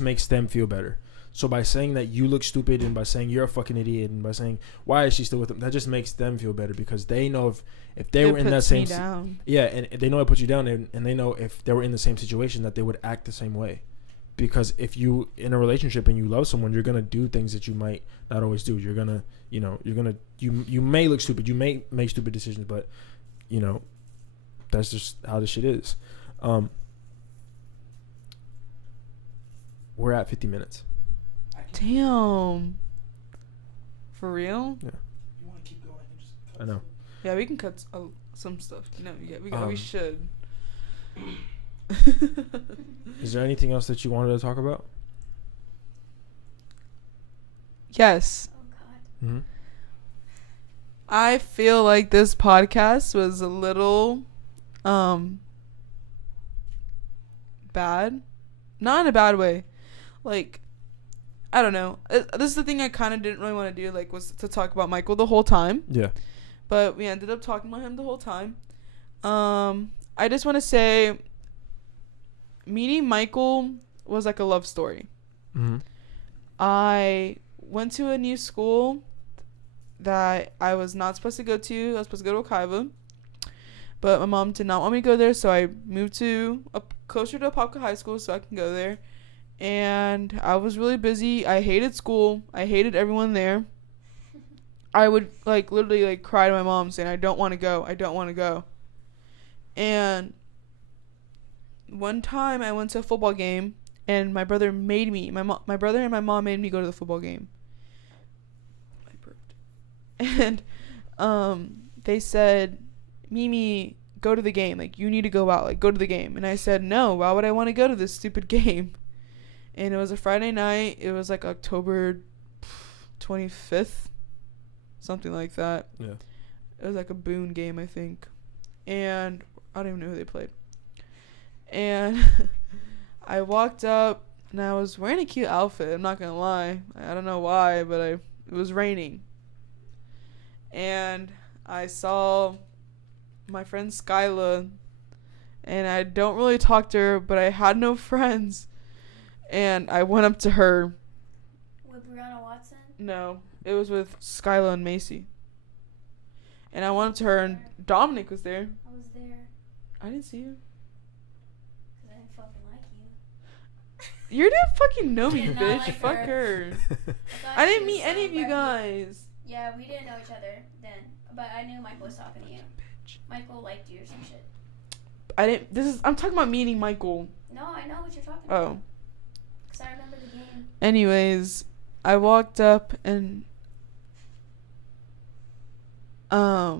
makes them feel better. So by saying that you look stupid and by saying you're a fucking idiot and by saying why is she still with him, that just makes them feel better because they know if they were in that same and they know it puts you down and they know if they were in the same situation that they would act the same way. Because if you in a relationship and you love someone, you're gonna do things that you might not always do. You're gonna you may look stupid, you may make stupid decisions, but you know that's just how this shit is. We're at 50 minutes. Damn. For real? Yeah. You want to keep going? I can just cut I know. Yeah, we can cut some stuff. No, yeah, we should. Is there anything else that you wanted to talk about? Oh Yes. God. Mm-hmm. I feel like this podcast was a little bad. Not in a bad way. Like, I don't know. This is the thing I kind of didn't really want to do, like, was to talk about Michael the whole time. Yeah. But we ended up talking about him the whole time. I just want to say, meeting Michael was like a love story. Mm-hmm. I went to a new school that I was not supposed to go to. I was supposed to go to Okaiva. But my mom did not want me to go there, so I moved to closer to Apopka High School so I can go there. And I was really busy. I hated school. I hated everyone there. I would, like, literally, like, cry to my mom saying, I don't want to go. I don't want to go. And one time I went to a football game, and my brother made me. My brother and my mom made me go to the football game. I burped. And they said, Mimi, go to the game. Like, you need to go out. Like, go to the game. And I said, no, why would I want to go to this stupid game? And it was a Friday night. It was like October 25th. Something like that. Yeah. It was like a Boone game, I think. And I don't even know who they played. And I walked up and I was wearing a cute outfit. I'm not going to lie. I don't know why, but it was raining. And I saw my friend Skyla. And I don't really talk to her, but I had no friends. And I went up to her. With Brianna Watson? No, it was with Skyla and Macy. And I went up to her, and Dominic was there. I was there. I didn't see you. Because I didn't fucking like you. You didn't fucking know me, Did not bitch. like Fuck her. her. I didn't meet any of you guys. Yeah, we didn't know each other then. But I knew Michael was talking to you. Bitch. Michael liked you or some shit. I'm talking about meeting Michael. No, I know what you're talking about. Oh. Because I remember the game. Anyways, I walked up and I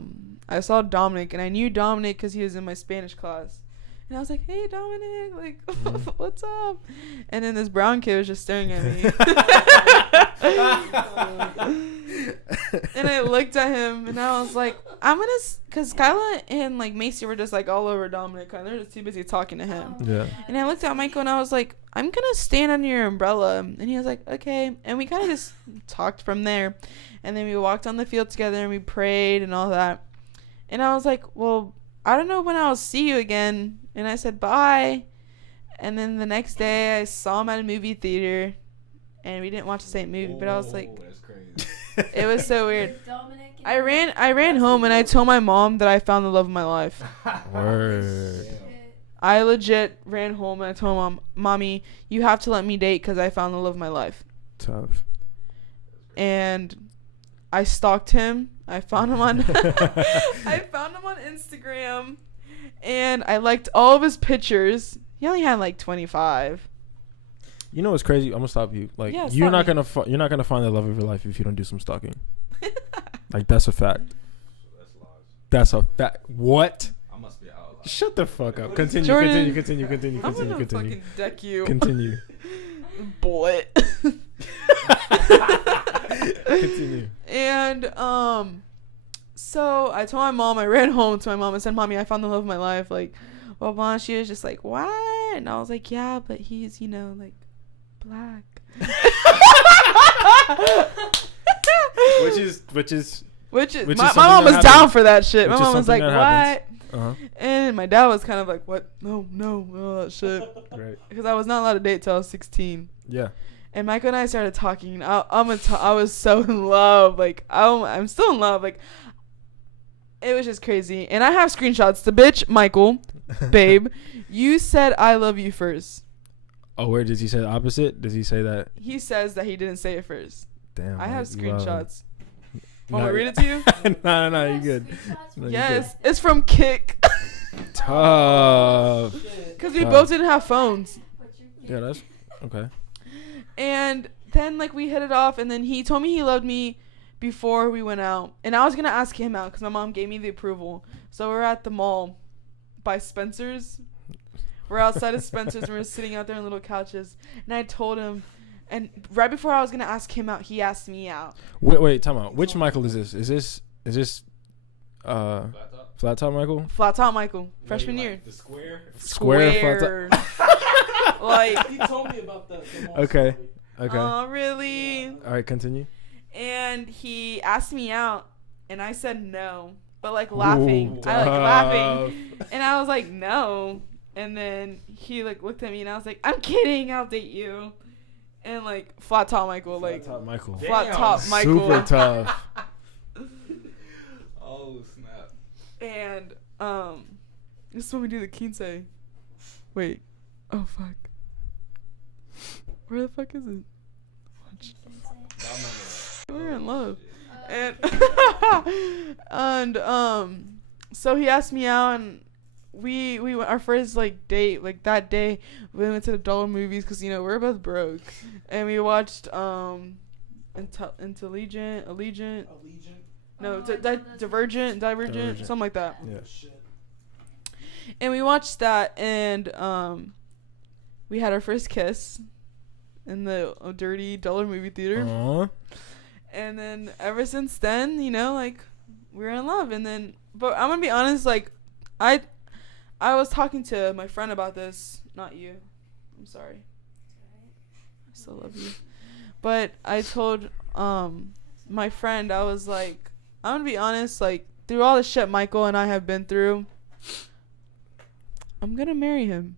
saw Dominic, and I knew Dominic because he was in my Spanish class. And I was like, hey, Dominic, like, what's up? And then this brown kid was just staring at me. And I looked at him, and I was like, I'm gonna, cause Kyla and like Macy were just like all over Dominic, and they're just too busy talking to him. Yeah. And I looked at Michael, and I was like, I'm gonna stand under your umbrella. And he was like, okay. And we kind of just talked from there, and then we walked on the field together, and we prayed and all that. And I was like, well, I don't know when I'll see you again. And I said bye. And then the next day, I saw him at a movie theater, and we didn't watch the same movie. But I was like, that's crazy. it was so weird. I ran home, and I told my mom that I found the love of my life. Word. I legit ran home, and I told Mom, Mommy, you have to let me date because I found the love of my life. Tough. And I stalked him. I found him on Instagram, and I liked all of his pictures. He only had like 25. You know what's crazy? I'm gonna stop you. Like, Yeah, you're not stop gonna find the love of your life if you don't do some stalking. Like, that's a fact. That's a fact. What? I must be out. Shut the fuck up. Continue. Jordan, Continue. I'm gonna fucking deck you. Continue. Boy. Continue. And so I told my mom, I ran home to my mom and said, Mommy, I found the love of my life. Like, well, Mom, she was just like, what? And I was like, yeah, but he's, you know, like, black. Which is my mom was down for that shit. My mom was like, what? Uh-huh. And my dad was kind of like, what? No, all that shit. Right. Because I was not allowed to date till I was 16. Yeah. And Michael and I started talking. I was so in love. Like, I'm still in love. Like, it was just crazy. And I have screenshots. The bitch, Michael, babe, you said I love you first. Oh, where does he say the opposite? Does he say that? He says that he didn't say it first. Damn. I have screenshots. No. Want me to read it to you? No, you're good. No, Yes, it's from Kick. Tough. Because we both didn't have phones. Yeah, that's okay. And then, like, we hit it off, and then he told me he loved me before we went out. And I was going to ask him out because my mom gave me the approval. So we're at the mall by Spencer's. We're outside of Spencer's, and we're sitting out there on little couches. And I told him, and right before I was going to ask him out, he asked me out. Wait, time out. Which Michael is this? Is this Flat Top Michael? Flat Top Michael, freshman year. The square? Square Flat Top. Like, He told me about the mall Okay. story. oh, really? All right, continue. And he asked me out, and I said no, but like laughing. Ooh, I like laughing, and I was like no. And then he like looked at me, and I was like, I'm kidding, I'll date you. And like Flat Top Michael, like Flat Top Michael. Flat Damn. Top Michael. Super tough. Oh, snap. And this is when we do the quince. Wait, oh fuck, where the fuck is it? We're in love. And so he asked me out, and we went our first like date, like that day we went to the dollar movies because, you know, we're both broke, and we watched Allegiant, no, Divergent, something like that. Yeah. And we watched that, and we had our first kiss in the dirty dollar movie theater. Aww. And then ever since then, you know, like, we're in love. And then, but I'm gonna be honest, like, I was talking to my friend about this, not you. I'm sorry. I still love you. But I told my friend, I was like, I'm gonna be honest, like, through all the shit Michael and I have been through, I'm gonna marry him.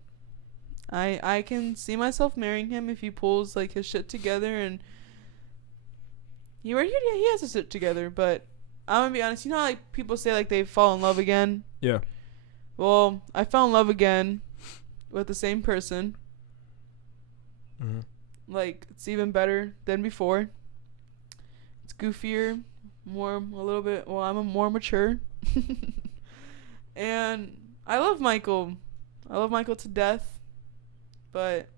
I can see myself marrying him if he pulls like his shit together, and he has his shit together. But I'm gonna be honest, you know how, like, people say like they fall in love again? Yeah. Well, I fell in love again with the same person. Mm-hmm. Like, it's even better than before. It's goofier, a little bit. Well, I'm more mature. And I love Michael. I love Michael to death. But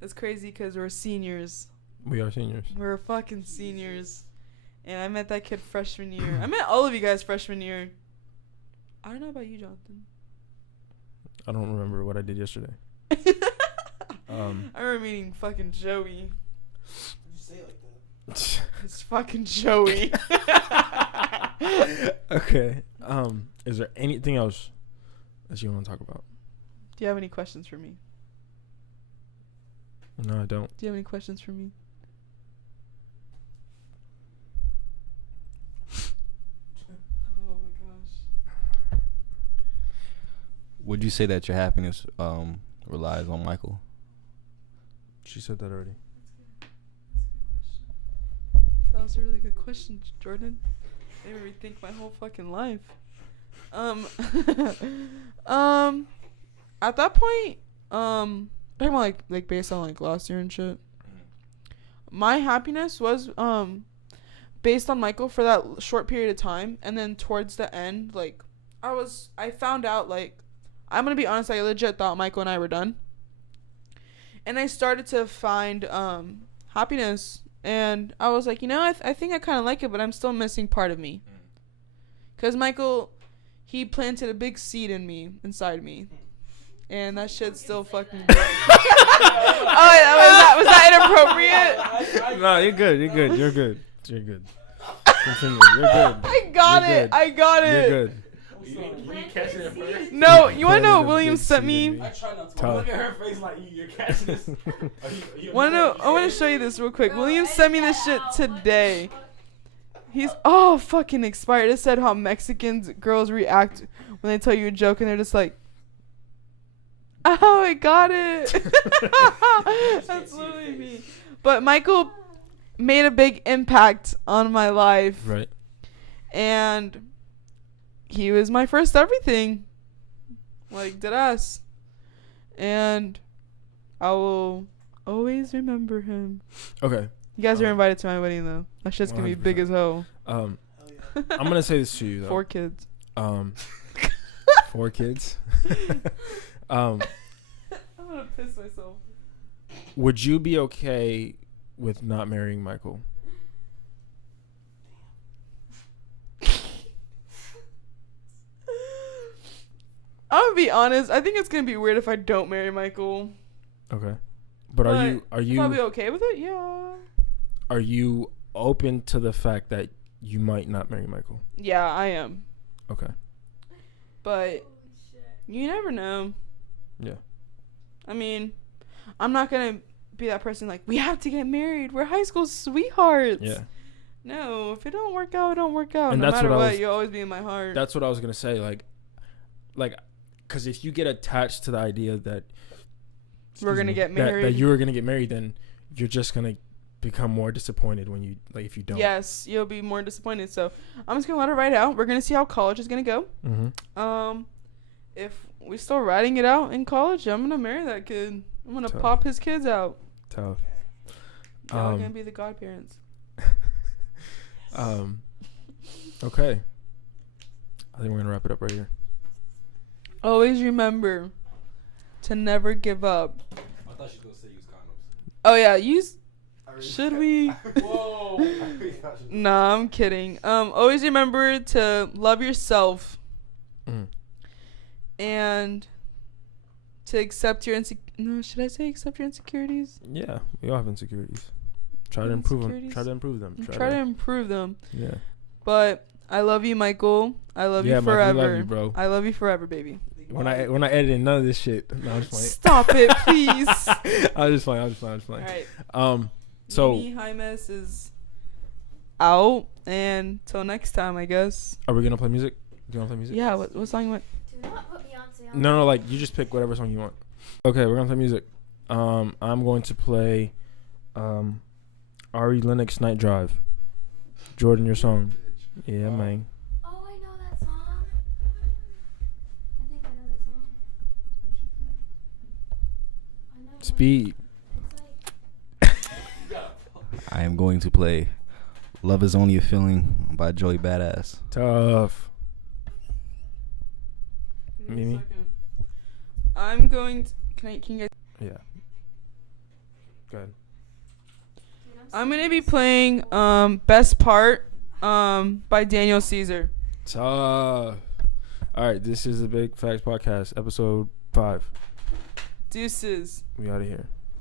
it's crazy because we're seniors. We are seniors. We're fucking seniors. And I met that kid freshman year. I met all of you guys freshman year. I don't know about you, Jonathan. I don't remember what I did yesterday. I remember meeting fucking Joey. Why'd you say it like It's fucking Joey. Okay. Is there anything else that you want to talk about? Do you have any questions for me? No, I don't. Do you have any questions for me? Oh my gosh. Would you say that your happiness relies on Michael? She said that already. That was a really good question, Jordan. Made me rethink my whole fucking life. At that point, talking about like based on like last year and shit. My happiness was based on Michael for that short period of time, and then towards the end, like I found out, like, I'm gonna be honest, I legit thought Michael and I were done, and I started to find happiness, and I was like, you know, I think I kind of like it, but I'm still missing part of me, cause Michael, he planted a big seed inside me. And that shit's still fucking good. Was that inappropriate? No, you're good. You're good. Continue. You're good. I got it. You're good. Were you catching it first? No, you want to know what William sent me? I try not to. Look at her face like you're catching this. I want to show you this real quick. William sent me this shit today. He's fucking expired. It said how girls react when they tell you a joke and they're just like, oh, I got it. That's literally me. But Michael made a big impact on my life. Right. And he was my first everything. Like, deadass. And I will always remember him. Okay. You guys are invited to my wedding, though. That shit's going to be big as hell. I'm going to say this to you, though. 4 kids. 4 kids? I'm gonna piss myself. Would you be okay with not marrying Michael? I'm gonna be honest. I think it's gonna be weird if I don't marry Michael. Okay, but are you probably okay with it? Yeah. Are you open to the fact that you might not marry Michael? Yeah, I am. Okay. But you never know. Yeah. I mean, I'm not gonna be that person like, we have to get married. We're high school sweethearts. Yeah. No, if it don't work out, it don't work out. And no that's matter what what, you'll always be in my heart. That's what I was gonna say. Like, because if you get attached to the idea that we're gonna get married, that you're gonna get married, then you're just gonna become more disappointed when you if you don't. Yes, you'll be more disappointed. So I'm just gonna let it ride out. We're gonna see how college is gonna go. Mm-hmm. If we're still riding it out in college, I'm gonna marry that kid. I'm gonna pop his kids out. Tough. Y'all are gonna be the godparents. Okay. I think we're gonna wrap it up right here. Always remember to never give up. I thought you were gonna say use condoms. Oh yeah, should we? Whoa. Nah, I'm kidding. Always remember to love yourself. And to accept your should I say accept your insecurities? Yeah, we all have insecurities. Try to improve them. Try to improve them. Yeah. But I love you, Michael. I love you forever. Mike, I love you, bro. I love you forever, baby. When I edit in none of this shit. No, I'm just playing. Stop it, please. I'm just playing. All right. So Mimi Jaimes is out, and till next time, I guess. Are we gonna play music? Do you wanna play music? Yeah. What song you want? Do not put Beyonce on. No, like you just pick whatever song you want. Okay, we're gonna play music. I'm going to play Ari Lennox Night Drive. Jordan, your song. Yeah, man. Oh, I know that song. I think I know that song. I know. Speed. I am going to play Love Is Only a Feeling by Joey Badass. Tough. Mimi? I'm going to... Can you guys... Yeah. Go ahead. I'm going to be playing Best Part by Daniel Caesar. Tough. Alright, this is the Big Facts Podcast, episode 5. Deuces. We out of here.